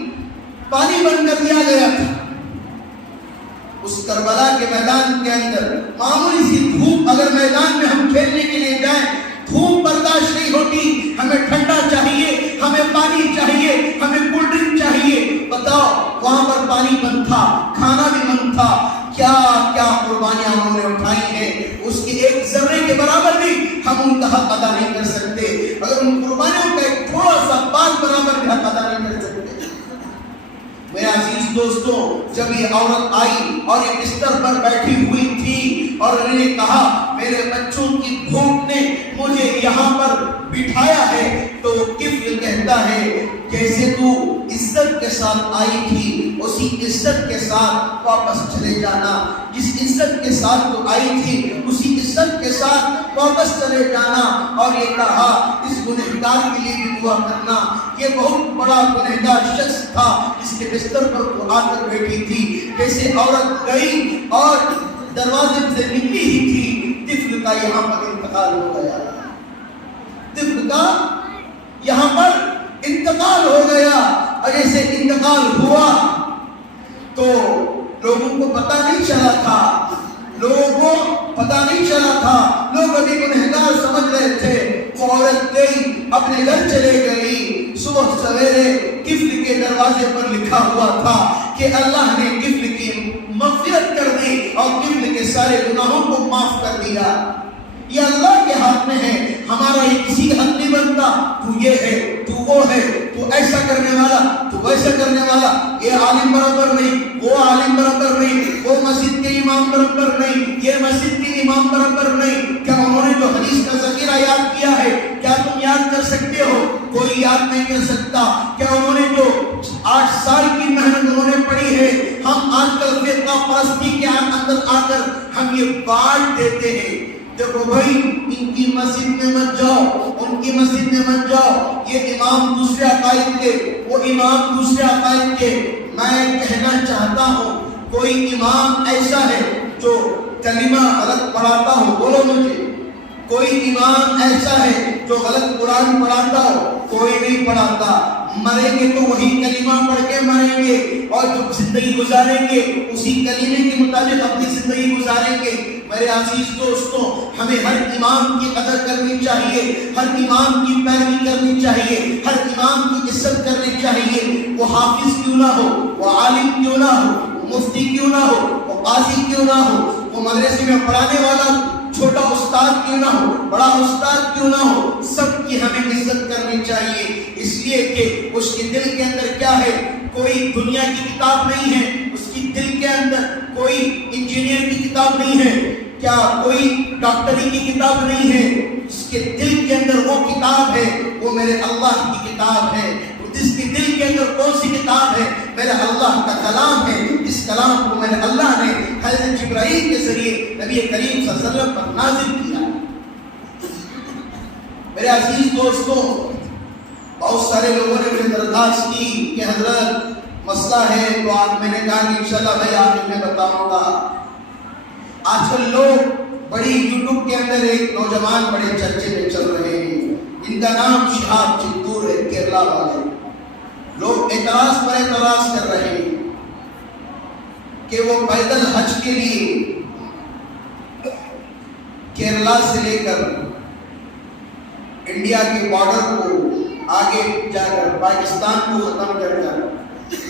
پانی بن کر دیا گیا تھا اس کربلا کے میدان کے اندر۔ معمولی سی دھوپ، اگر میدان میں ہم کھیلنے کے لیے جائیں، دھوپ برداشت نہیں ہوتی، ہمیں ٹھنڈا چاہیے، ہمیں پانی چاہیے، ہمیں کولڈ ڈرنک چاہیے۔ بتاؤ وہاں پر پانی بند تھا، کھانا بھی بند تھا، کیا کیا قربانیاں انہوں نے اٹھائی ہیں، اس کے ایک ذرے کے برابر بھی ہم ان کا حق ادا نہیں کر سکتے، اگر ان قربانیوں کا ایک تھوڑا سا بات برابر بھی حق ادا نہیں کر سکتے۔ میرے عزیز دوستوں، جب یہ عورت آئی اور یہ بستر پر بیٹھی ہوئی تھی اور انہوں نے کہا میرے بچوں کی بھوک نے مجھے یہاں پر بٹھایا ہے، تو کفل کہتا ہے جیسے تو عزت کے ساتھ آئی تھی اسی عزت کے ساتھ واپس چلے جانا، جس عزت کے ساتھ تو آئی تھی اسی عزت کے ساتھ واپس چلے جانا۔ اور یہ کہا اس گنہگار کے لیے بھی دعا کرنا، یہ بہت بڑا گنہگار شخص تھا جس کے بستر پر وہ آ کر بیٹھی تھی۔ جیسے عورت گئی اور دروازے سے نکلی ہی تھی، طفل کا یہاں پر انتقال ہو گیا، طفل کا یہاں پر انتقال ہو گیا۔ اور جیسے انتقال ہوا تو لوگوں کو پتہ نہیں چلا تھا، لوگ ابھی گنہگار سمجھ رہے تھے۔ وہ عورت گئی، اپنے گھر چلے گئی، صبح سویرے طفل کے دروازے پر لکھا ہوا تھا کہ اللہ نے طفل کی مغفرت کر دی اور طفل کے سارے گناہوں کو معاف کر دیا۔ یہ اللہ کے ہاتھ میں ہے، ہمارا یہ کسی کا حق نہیں بنتا، تو یہ ہے، تو وہ ہے، تو ایسا کرنے والا، تو ویسا کرنے والا، یہ عالم برابر نہیں، وہ عالم برابر نہیں، وہ مسجد کے امام برابر نہیں، یہ مسجد کے امام برابر نہیں۔ کیا انہوں نے جو حدیث کا ذخیرہ یاد کیا ہے، کیا تم یاد کر کوئی یاد نہیں کر سکتا کہ انہوں نے جو 8 سال کی محنت انہوں نے پڑھی ہے، ہم آج کل فرقہ پرستی کے اندر آ کر ہم یہ بانٹ دیتے ہیں۔ دیکھو بھائی، ان کی مسجد میں مت جاؤ، ان کی مسجد میں مت جاؤ، یہ امام دوسرے عقائد کے، وہ امام دوسرے عقائد کے۔ میں کہنا چاہتا ہوں کوئی امام ایسا ہے جو کلمہ غلط پڑھاتا ہو؟ بولو مجھے۔ کوئی امام ایسا ہے جو غلط قرآن پڑھاتا ہو؟ کوئی نہیں پڑھاتا۔ مریں گے تو وہی کلمہ پڑھ کے مریں گے، اور جو زندگی گزاریں گے اسی کلمے کے مطابق اپنی زندگی گزاریں گے۔ میرے عزیز دوستوں، ہمیں ہر امام کی قدر کرنی چاہیے، ہر امام کی پیروی کرنی چاہیے، ہر امام کی عزت کرنی چاہیے۔ وہ حافظ کیوں نہ ہو، وہ عالم کیوں نہ ہو، وہ مفتی کیوں نہ ہو، وہ قاضی کیوں نہ ہو، وہ مدرسے میں پڑھانے والا چھوٹا استاد کیوں نہ ہو، بڑا استاد کیوں نہ ہو، سب کی ہمیں عزت کرنی چاہیے، اس لیے کہ اس کے دل کے اندر کیا ہے؟ کوئی دنیا کی کتاب نہیں ہے، اس کی دل کے اندر کوئی انجینئر کی کتاب نہیں ہے، کیا کوئی ڈاکٹری کی کتاب نہیں ہے، اس کے دل کے اندر وہ کتاب ہے، وہ میرے اللہ کی کتاب ہے۔ جس کے دل کے اندر کون سی کتاب ہے؟ میرے اللہ کا کلام ہے۔ اس کلام کو میرے اللہ نے حضرت جبرائیل کے ذریعے نبی کریم صلی اللہ علیہ وسلم پر نازل کیا۔ میرے عزیز دوستوں، بہت سارے لوگوں نے مجھے درخواست کی کہ حضرت مسئلہ ہے، تو آج میں نے کہا کہ انشاءاللہ بھائی آج میں بتاؤں گا۔ آج کل لوگ بڑی یوٹیوب کے اندر ایک نوجوان بڑے چرچے میں چل رہے ہیں، ان کا نام شہاب چتور ہے، کیرلا والے۔ لوگ اعتراض پر اعتراض کر رہے ہیں کہ وہ پیدل حج کے لیے کیرلا سے لے کر انڈیا کے بارڈر کو آگے جا کر پاکستان کو ختم کر کر،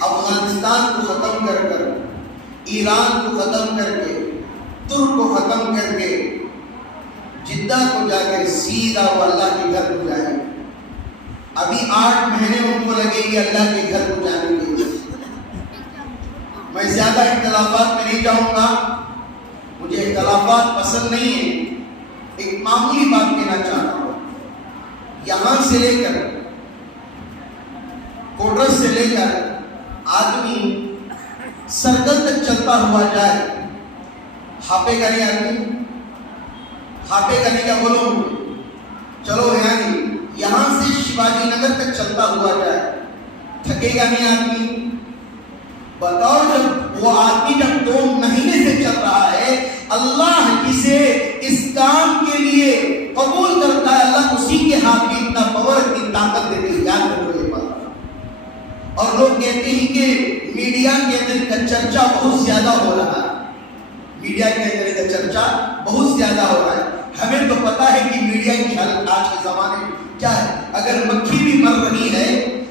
افغانستان کو ختم کر کر، ایران کو ختم کر کے، ترک کو ختم کر کے، جدہ کو جا کے سیدھا وہ اللہ کے گھر کو جائیں۔ ابھی 8 مہینے ان کو لگے گی اللہ کے گھر کو جانے کے لیے۔ میں زیادہ اختلافات میں نہیں جاؤں گا، مجھے اختلافات پسند نہیں ہیں۔ ایک معمولی بات کہنا چاہتا ہوں، یہاں سے لے کر کوٹرس سے لے کر آدمی سرکل تک چلتا ہوا جائے، ہاپے کا نہیں آدمی، ہاپے کا نہیں کیا بولوں، چلو یہاں سے شیواجی نگر تک چلتا ہوا جائے، تھکے گا نہیں آدمی؟ بتاؤ، جب وہ آدمی جب 2 مہینے سے چل رہا ہے، اللہ جسے اس کام کے لیے قبول کرتا ہے، اللہ اسی کے ہاتھ میں اتنا پاور، اتنی طاقت دیتے ہیں، یاد رکھو یہ بات۔ اور لوگ کہتے ہیں کہ میڈیا کے اندر کا چرچا بہت زیادہ ہو رہا ہے، میڈیا کے اندر کا چرچا بہت زیادہ ہو رہا ہے۔ ہمیں تو پتا ہے کہ میڈیا کی حالت آج کے زمانے میں کیا ہے۔ اگر مکھی بھی مر رہی ہے،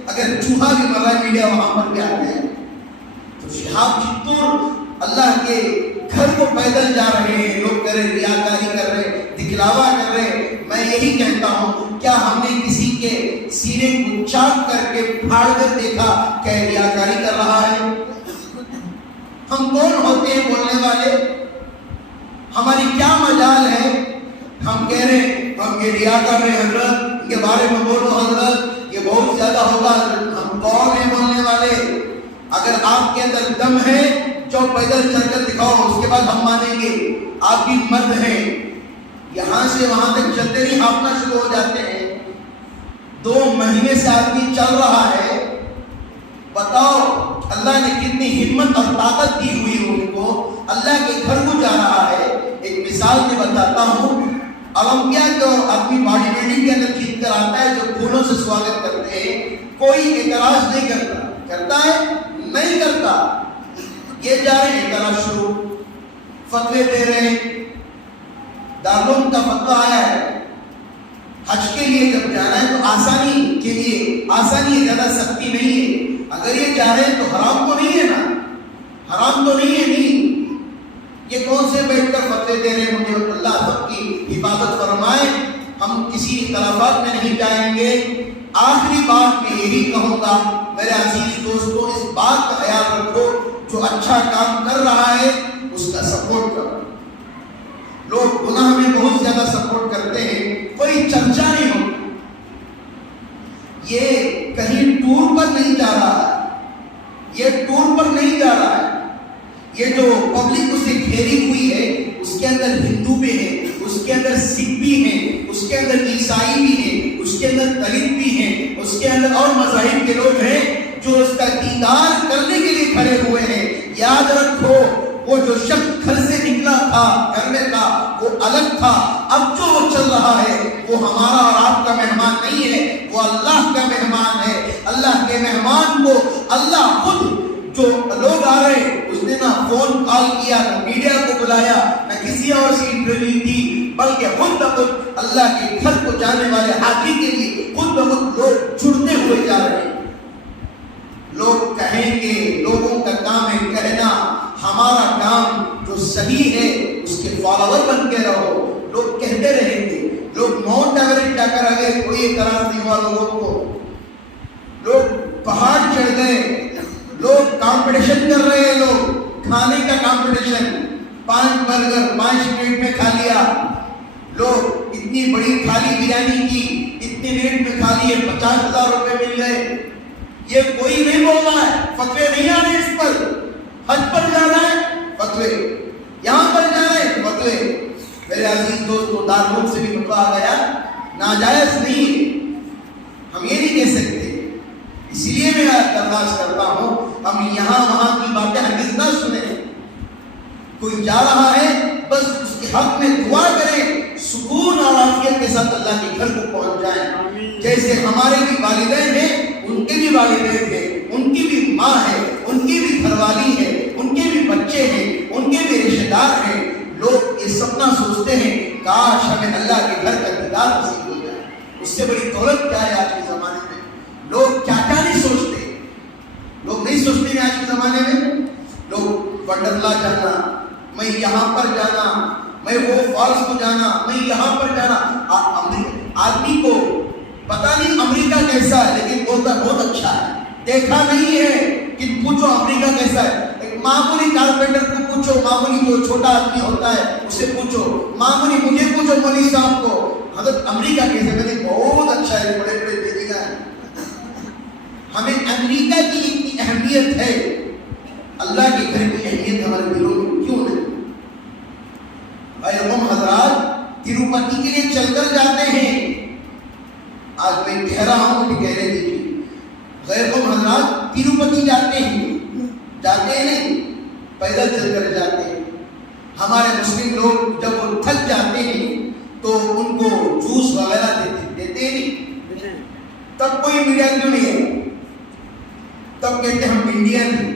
اگر چوہا بھی مر رہا ہے، میڈیا وہاں پر بھی آتے ہیں۔ تو شہاب چتور اللہ کے گھر کو پیدل جا رہے ہیں، لوگ کر رہے ریاکاری کر رہے، دکھلاوا کر رہے۔ میں یہی کہتا ہوں، کیا ہم نے کسی کے سینے کو چاک کر کے پھاڑ کر دیکھا کہ ریاکاری کر رہا ہے؟ ہم کون ہوتے ہیں بولنے والے؟ ہماری کیا مجال ہے؟ ہم کہہ رہے ہیں ہم یہ ریا کر رہے ہیں، حضرت ان کے بارے میں بولو، حضرت یہ بہت زیادہ ہوگا۔ ہم کون ہیں بولنے والے؟ اگر آپ کے اندر دم ہے، جو پیدل چل کر دکھاؤ، اس کے بعد ہم مانیں گے آپ بھی مرد ہیں۔ یہاں سے وہاں تک چلتے نہیں، ہانپنا شروع ہو جاتے ہیں۔ 2 مہینے سے آدمی چل رہا ہے، بتاؤ اللہ نے کتنی ہمت اور طاقت دی ہوئی ان کو، اللہ کے گھر کو جا رہا ہے۔ ایک مثال میں بتاتا ہوں، اولمپیاد جو آدمی باڈی بلڈنگ کے اندر جیت کر آتا ہے، جو پھولوں سے سواگت کرتے ہیں، کوئی اعتراض نہیں کرتا، کرتا ہے نہیں کرتا۔ یہ جا رہے ہیں اعتراض شروع، فتوے دے رہے ہیں، دارالعلوم کا فتویٰ آیا ہے، حج کے لیے جب جانا ہے تو آسانی کے لیے، آسانی ہے، زیادہ سختی نہیں ہے۔ اگر یہ جا رہے ہیں تو حرام تو نہیں ہے نا، حرام تو نہیں ہے، نہیں۔ یہ کون سے بیٹھ کر فتوے دے رہے ہیں؟ مجھے اللہ سب کی حفاظت فرمائے، ہم کسی اختلافات میں نہیں جائیں گے۔ آخری بات میں یہی کہوں گا، میرے عزیز دوستوں، اس بات کا خیال رکھو، جو اچھا کام کر رہا ہے اس کا سپورٹ کرو۔ لوگ گناہ میں بہت زیادہ سپورٹ کرتے ہیں، کوئی چرچا نہیں ہوتا۔ یہ کہیں ٹور پر نہیں جا رہا ہے، یہ ٹور پر نہیں جا رہا ہے. یہ جو پبلک اسے گھیری ہوئی ہے اس کے اندر ہندو بھی ہے، اس کے اندر سکھ بھی ہیں، اس کے اندر عیسائی بھی ہیں، اس کے اندر دلت بھی ہیں، اس کے اندر اور مذاہب کے لوگ ہیں جو اس کا دیدار کرنے کے لیے کھڑے ہوئے ہیں. یاد رکھو وہ جو شخص گھر سے نکلا تھا، گھر میں تھا، وہ الگ تھا. اب جو وہ چل رہا ہے وہ ہمارا اور آپ کا مہمان نہیں ہے، وہ اللہ کا مہمان ہے. اللہ کے مہمان کو اللہ خود، جو لوگ آ رہے اس نے نہ فون کال کیا، نہ میڈیا کو بلایا، نہ کسی اور سے انٹرویو دی، بلکہ خود بخود اللہ کے گھر کو جانے والے حاجی کے لیے خود بخود لوگ جڑتے ہوئے جا رہے ہیں. لوگ کہیں گے، لوگوں کا کام ہے کہنا، ہمارا کام جو صحیح ہے اس کے فالوور بن کے رہو. لوگ کہتے رہیں گے، لوگ ماؤنٹ ایوریسٹ جا کر آگے کوئی اعتراض نہیں ہوا لوگوں کو، لوگ پہاڑ چڑھ گئے، لوگ کمپٹیشن کر رہے ہیں، لوگ کھانے کا کمپٹیشن، 5 برگر 5 منٹ میں کھا لیا. لوگ اتنی بڑی تھالی بریانی کی اتنے منٹ میں کھا لیے، 50,000 روپے مل گئے. یہ کوئی نہیں بول رہا ہے، فتوے نہیں آ رہے اس پر. حج پر جا رہا ہے فتوے، یہاں پر جا رہے ہیں فتوے. میرے عزیز دوستو، دارالعلوم سے بھی فتوا آ گیا، ناجائز نہیں، ہم یہ نہیں کہہ سکتے. اسی لیے میں درخواست کرتا ہوں ہم یہاں وہاں کی باتیں ہرگز نہ سنیں. کوئی جا رہا ہے بس اس کے حق میں دعا کریں، سکون اور عافیت کے ساتھ اللہ کے گھر کو پہنچ جائیں. جیسے ہمارے بھی والدین ہیں، ان کے بھی والدین ہیں، ان کی بھی ماں ہے، ان کی بھی گھر والی ہے، ان کے بھی بچے ہیں، ان کے بھی رشتہ دار ہیں. لوگ یہ سپنا سوچتے ہیں کاش ہمیں اللہ کے گھر کا دیدار نصیب ہو جائے. اس سے بڑی دولت کیا ہے آج کے زمانے میں؟ لوگ کیا کیا نہیں سوچتے. لوگ نہیں سوچتے ہیں آج کے زمانے میں. لوگ ونڈرلا جانا، میں یہاں پر جانا، میں وہ فالس کو جانا، میں یہاں پر جانا. آدمی کو پتا نہیں امریکہ کیسا ہے لیکن بولتا بہت اچھا ہے. دیکھا نہیں ہے کہ پوچھو امریکہ کیسا ہے. ایک معمولی کارپینٹر کو پوچھو، معمولی جو چھوٹا آدمی ہوتا ہے اسے پوچھو، معمولی مجھے پوچھو مولوی صاحب کو، حضرت امریکہ کیسے؟ میں نے بہت اچھا ہے، بڑے بڑے بلڈنگ ہیں. ہمیں امریکہ کی اتنی اہمیت ہے، اللہ کے گھر کی اہمیت ہمارے دلوں میں کیوں نہیں؟ غیر قوم حضرات تروپتی کے لیے چل کر جاتے ہیں. آج میں کہہ رہا ہوں کہ کہہ رہے دیجیے، غیر قوم حضرات تروپتی جاتے ہیں، جاتے ہیں نہیں، پیدل چل کر جاتے ہیں. ہمارے مسلم لوگ جب وہ تھک جاتے ہیں تو ان کو جوس وغیرہ دیتے ہیں نہیں. تب کوئی میڈیا کیوں نہیں ہے؟ تب کہتے ہیں ہم انڈین ہیں.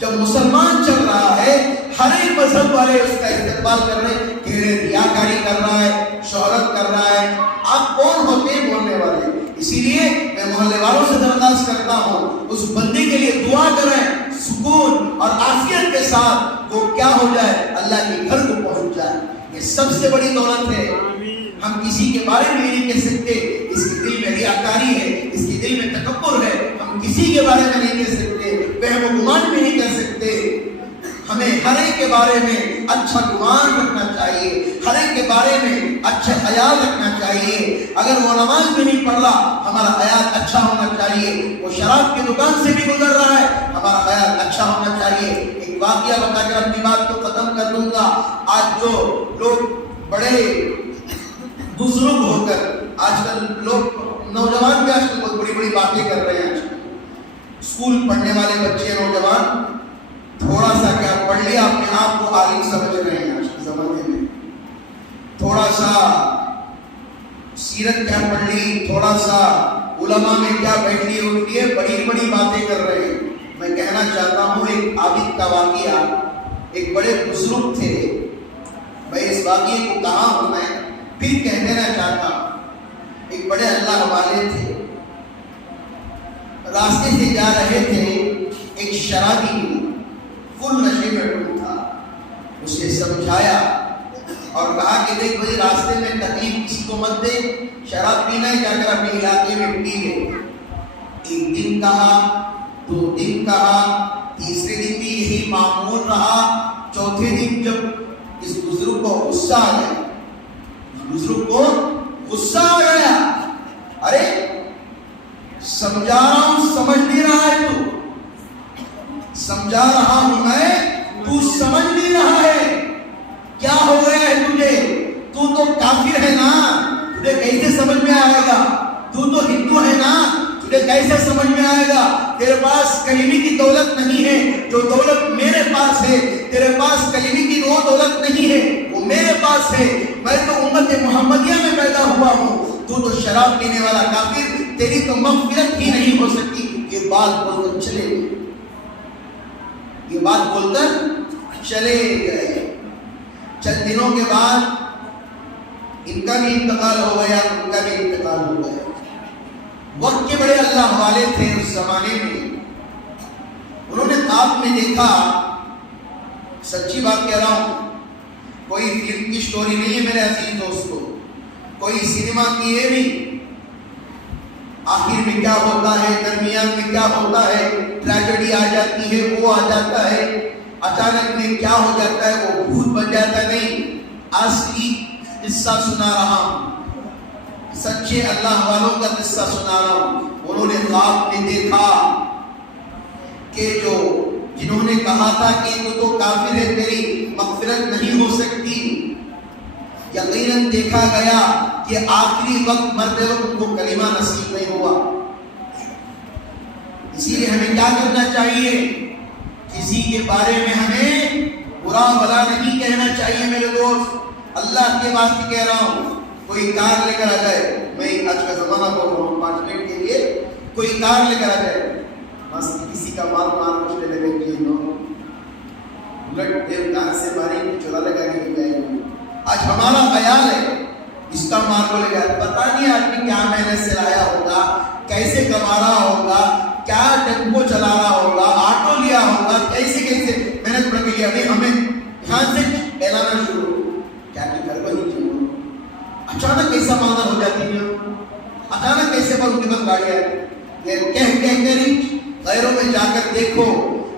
جب مسلمان چل رہا ہے ہر ایک مذہب والے اس کا استقبال کر رہے ہیں، کہہ رہے ریاکاری کر رہا ہے، شہرت کر رہا ہے. آپ کون ہوتے ہیں بولنے والے؟ اسی لیے میں محلے والوں سے درخواست کرتا ہوں اس بندے کے لیے دعا کریں، سکون اور عافیت کے ساتھ وہ کیا ہو جائے، اللہ کے گھر کو پہنچ جائے. یہ سب سے بڑی دولت ہے. ہم کسی کے بارے میں نہیں کہہ سکتے اس کے دل میں ریاکاری ہے، اس کے دل میں تکبر ہے. ہم کسی کے بارے میں نہیں کہہ سکتے، وہم و گمان بھی نہیں کر سکتے. ہمیں ہر ایک کے بارے میں اچھا گمان رکھنا چاہیے، ہر ایک کے بارے میں اچھا خیال رکھنا چاہیے. اگر وہ نماز میں نہیں پڑھ رہا ہمارا خیال اچھا ہونا چاہیے. وہ شراب کی دکان سے بھی گزر رہا ہے ہمارا خیال اچھا ہونا چاہیے. ایک واقعہ بتا کر اپنی بات کو ختم کر دوں گا. آج جو لوگ بڑے بزرگ ہو کر، آج کل لوگ نوجوان بھی آج کل بہت بڑی بڑی باتیں کر رہے ہیں. اسکول پڑھنے والے بچے نوجوان تھوڑا سا کیا پڑھ لیا اپنے آپ کو عالم سمجھ رہے ہیں. آج کے زمانے میں تھوڑا سا سیرت کیا پڑھ لی، تھوڑا سا علماء میں کیا بیٹھ لیے اٹھ لیے، بڑی بڑی باتیں کر رہے ہیں. میں کہنا چاہتا ہوں ایک عابد کا واقعہ. ایک بڑے بزرگ تھے، میں اس واقعے کو کہا ہوں، میں پھر کہہ دینا چاہتا ہوں. ایک بڑے اللہ والے تھے، راستے سے جا رہے تھے، ایک شرابی فل نشے میں ڈوب تھا. اسے سمجھایا اور کہا کہ دیکھ بھائی راستے میں تکلیف کسی کو مت دے، شراب پینا ہے جا کر اپنے علاقے میں پی لے. ایک دن کہا، 2 دن کہا، تیسرے دن بھی یہی معمول رہا. چوتھے دن جب اس بزرگ کو غصہ آ گیا، بزرگ کو غصہ آ گیا، ارے سمجھا رہا ہوں سمجھ نہیں رہا ہے تو، سمجھا رہا ہوں میں تو سمجھ نہیں رہا ہے. کیا ہو گیا ہے تجھے؟ تو کافر ہے نا، تجھے کیسے سمجھ میں آئے گا؟ تو ہندو ہے نا، تجھے کیسے سمجھ میں آئے گا؟ تیرے پاس کلمے کی دولت نہیں ہے جو دولت میرے پاس ہے. تیرے پاس کلمے کی وہ دولت نہیں ہے وہ میرے پاس ہے. میں تو امت محمدیہ میں پیدا ہوا ہوں، تو شراب پینے والا کافر، تیری تو مغفرت ہی نہیں ہو سکتی. یہ بات بول کر چلے گئے، یہ بات بول کر چلے گئے. چند دنوں کے بعد ان کا بھی انتقال ہو گیا، ان کا بھی انتقال ہو گیا. وقت کے بڑے اللہ والے تھے اس زمانے میں. انہوں نے خواب میں دیکھا، سچی بات کہہ رہا ہوں، کوئی فلم کی سٹوری نہیں ہے میرے عزیز دوستو، کوئی سینما کی ہے نہیں. آخر میں کیا ہوتا ہے، درمیان میں کیا ہوتا ہے، ٹریجڈی آ جاتی ہے، وہ آ جاتا ہے، اچانک میں کیا ہو جاتا ہے، وہ بھوت بن جاتا ہے. نہیں، اصلی قصہ سنا رہا ہوں، سچے اللہ والوں کا قصہ سنا رہا ہوں. انہوں نے خواب میں دیکھا کہ جنہوں نے کہا تھا کہ تو کافر ہے، تیری مغفرت نہیں ہو سکتی، یقیناً دیکھا گیا کہ آخری وقت مرتے وقت ان کو کلمہ نصیب نہیں ہوا. اسی لیے ہمیں کیا کرنا چاہیے؟ کسی کے بارے میں ہمیں برا بھلا نہیں کہنا چاہیے میرے دوست. اللہ کے واسطے کہہ رہا ہوں، کوئی کار لے کر آ جائے، میں آج کا زمانہ بول رہا ہوں 5 منٹ کے لیے، کوئی کار لے کر آ جائے، بس کسی کا مال پوچھنے لگے کہ الٹ دیو کار سے ماری چورا لگا کے جائے گا. آج ہمارا خیال ہے اس کا مال کو لے گیا، پتہ نہیں آدمی کیا محنت سے لایا ہوگا، کیسے کما رہا ہوگا، کیا ٹیمپو چلا رہا ہوگا، آٹو لیا ہوگا، کیسے محنت پڑ گئی. ابھی ہمیں یہاں سے اعلان شروع کیا کہ گھر پر ہی کیوں اچانک ایسا منظر ہو جاتی ہے، اچانک ایسے پر ان کے پاس گاڑیاں کہہ غیروں میں جا کر دیکھو،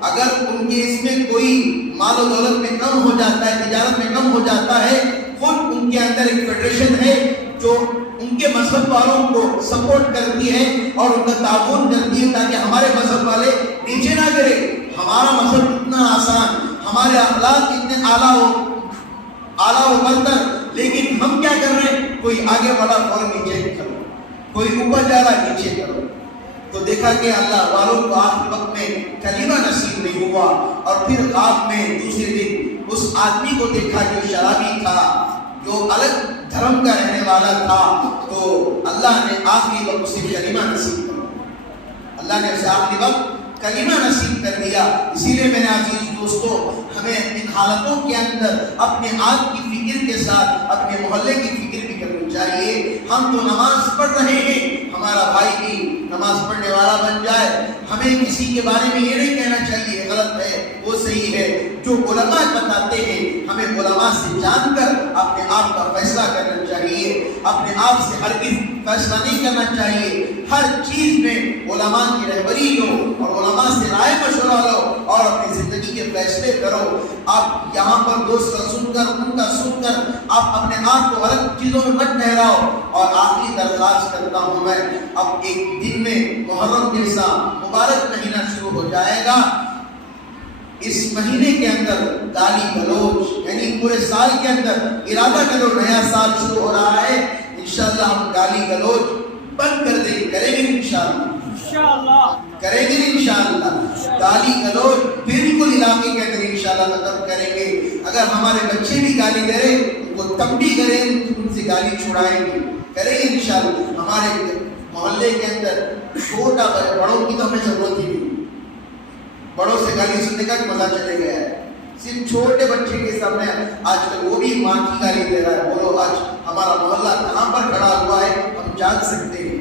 اگر ان کے اس میں کوئی مال و دولت میں کم ہو جاتا ہے، تجارت میں کم ہو جاتا ہے، خود ان کے اندر ایک فیڈریشن ہے جو ان کے مذہب والوں کو سپورٹ کرتی ہے اور ان کا تعاون کرتی ہے تاکہ ہمارے مذہب والے نیچے نہ گرے. ہمارا مذہب اتنا آسان، ہمارے اخلاق اتنے اعلیٰ و برتر، لیکن ہم کیا کر رہے ہیں؟ کوئی آگے بڑھا اور نیچے کرو، کوئی اوپر جا رہا نیچے کرو. تو دیکھا کہ اللہ والوں کو آخری وقت میں کلمہ نصیب نہیں ہوا. اور پھر خواب میں دوسرے دن اس آدمی کو دیکھا جو شرابی تھا، جو الگ دھرم کا رہنے والا تھا. تو اللہ نے آخری وقت اسے کلمہ نصیب کر دیا، اللہ نے اسے آخری وقت کلمہ نصیب کر دیا. اسی لیے میرے عزیز دوستو، ہمیں ان حالتوں کے اندر اپنے آپ کی فکر کے ساتھ اپنے محلے کی فکر بھی کرنی چاہیے. ہم تو نماز پڑھ رہے ہیں، ہمارا بھائی بھی نماز پڑھنے والا بن جائے. ہمیں کسی کے بارے میں یہ نہیں کہنا چاہیے غلط ہے وہ صحیح ہے. جو علماء بتاتے ہیں ہمیں علماء سے جان کر اپنے آپ کا فیصلہ کرنا چاہیے. اپنے آپ سے ہرگز فیصلہ نہیں کرنا چاہیے. ہر چیز میں علماء کی رہبری لو اور علماء سے رائے مشورہ لو اور اپنی زندگی کے فیصلے کرو. آپ یہاں پر دوست کا سن کر ان کا سن کر آپ اپنے آپ کو غلط چیزوں میں مت ٹھہراؤ. اور آخری درخواست کرتا ہوں میں، اب ایک دن میں محرم جیسا مبارک مہینہ شروع ہو جائے گا. اس مہینے کے اندر گالی گلوچ، یعنی پورے سال کے اندر ارادہ کرو نیا سال شروع ہو رہا ہے، انشاءاللہ ہم گالی گلوچ بند کر دیں، کریں گے انشاءاللہ، کریں گے انشاءاللہ. گالی گلوچ بالکل علاقے کے اندر انشاءاللہ ختم کریں گے. اگر ہمارے بچے بھی گالی دے رہے ان کو تنبیہ کریں، ان سے گالی چھڑائیں گے، کریں گے انشاءاللہ. ہمارے محلے کے اندر چھوٹا بڑوں کی تو ہمیں ضرورت ہی نہیں، بڑوں سے گالی سننے کا مزہ چلے گیا ہے. صرف چھوٹے بچے کے سامنے آج کل وہ بھی ماں کی گالی دے رہا ہے. بولو آج ہمارا محلہ کہاں پر کھڑا ہوا ہے ہم جان سکتے ہیں.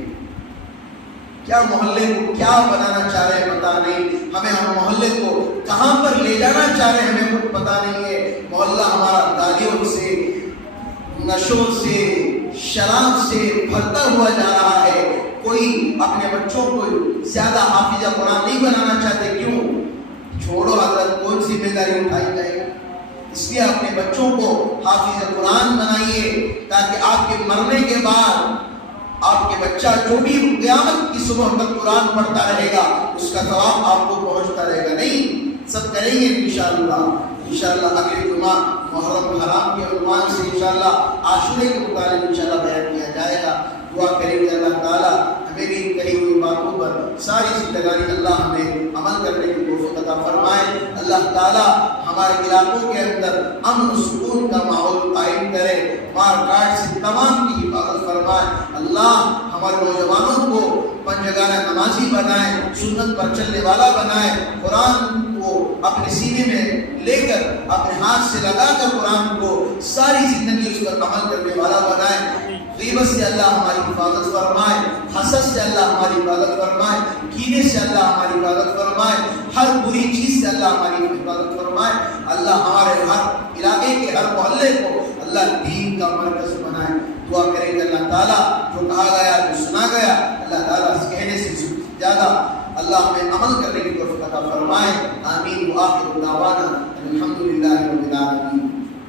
کیا محلے کو کیا بنانا چاہ رہے ہیں پتہ نہیں. ہم محلے کو کہاں پر لے جانا چاہ رہے ہیں ہمیں کچھ پتہ نہیں ہے. محلہ ہمارا گالیوں سے، نشوں سے، شراب سے بھرتا ہوا جا رہا ہے. کوئی اپنے بچوں کو زیادہ حافظ قرآن نہیں بنانا چاہتے. کیوں؟ چھوڑو حضرت، کون سی ذمہ داری اٹھائی جائے گا. اس لیے اپنے بچوں کو حافظ قرآن بنائیے تاکہ آپ کے مرنے کے بعد آپ کے بچہ جو بھی قیامت کی صبح تک قرآن پڑھتا رہے گا اس کا ثواب آپ کو پہنچتا رہے گا. نہیں، سب کریں گے انشاءاللہ. انشاءاللہ اگلے جمعہ محرم حرام کے عنوان سے انشاءاللہ عاشورے کے متعلق انشاءاللہ بیان کیا جائے گا. دعا کریں گے اللہ تعالیٰ ہمیں بھی کہی ہوئی باتوں پر ساری زندگانی اللہ ہمیں عمل کرنے کی توفیق عطا فرمائے. اللہ تعالیٰ ہمارے علاقوں کے اندر امن و سکون کا ماحول قائم کرے، مار کاٹ سے تمام کی حفاظت فرمائے. اللہ ہمارے نوجوانوں کو پنجگانہ نمازی بنائے، سنت پر چلنے والا بنائے، قرآن کو اپنے سینے میں لے کر اپنے ہاتھ سے لگا کر قرآن کو ساری زندگی اس پر عمل کرنے والا بنائے. غیبت سے اللہ ہماری حفاظت فرمائے، حسد سے اللہ ہماری حفاظت فرمائے، کینے سے اللہ ہماری حفاظت فرمائے، ہر بری چیز سے اللہ ہماری حفاظت فرمائے. اللہ ہمارے ہر علاقے کے ہر محلے کو اللہ دین کا مرکز بنائے. دعا کریں کہ اللہ تعالیٰ جو کہا گیا جو سنا گیا اللہ تعالیٰ اس کہنے سے زیادہ اللہ ہمیں عمل کرنے کی توفیق عطا فرمائے. آمین. وآخر دعوانا الحمدللہ رب العالمین.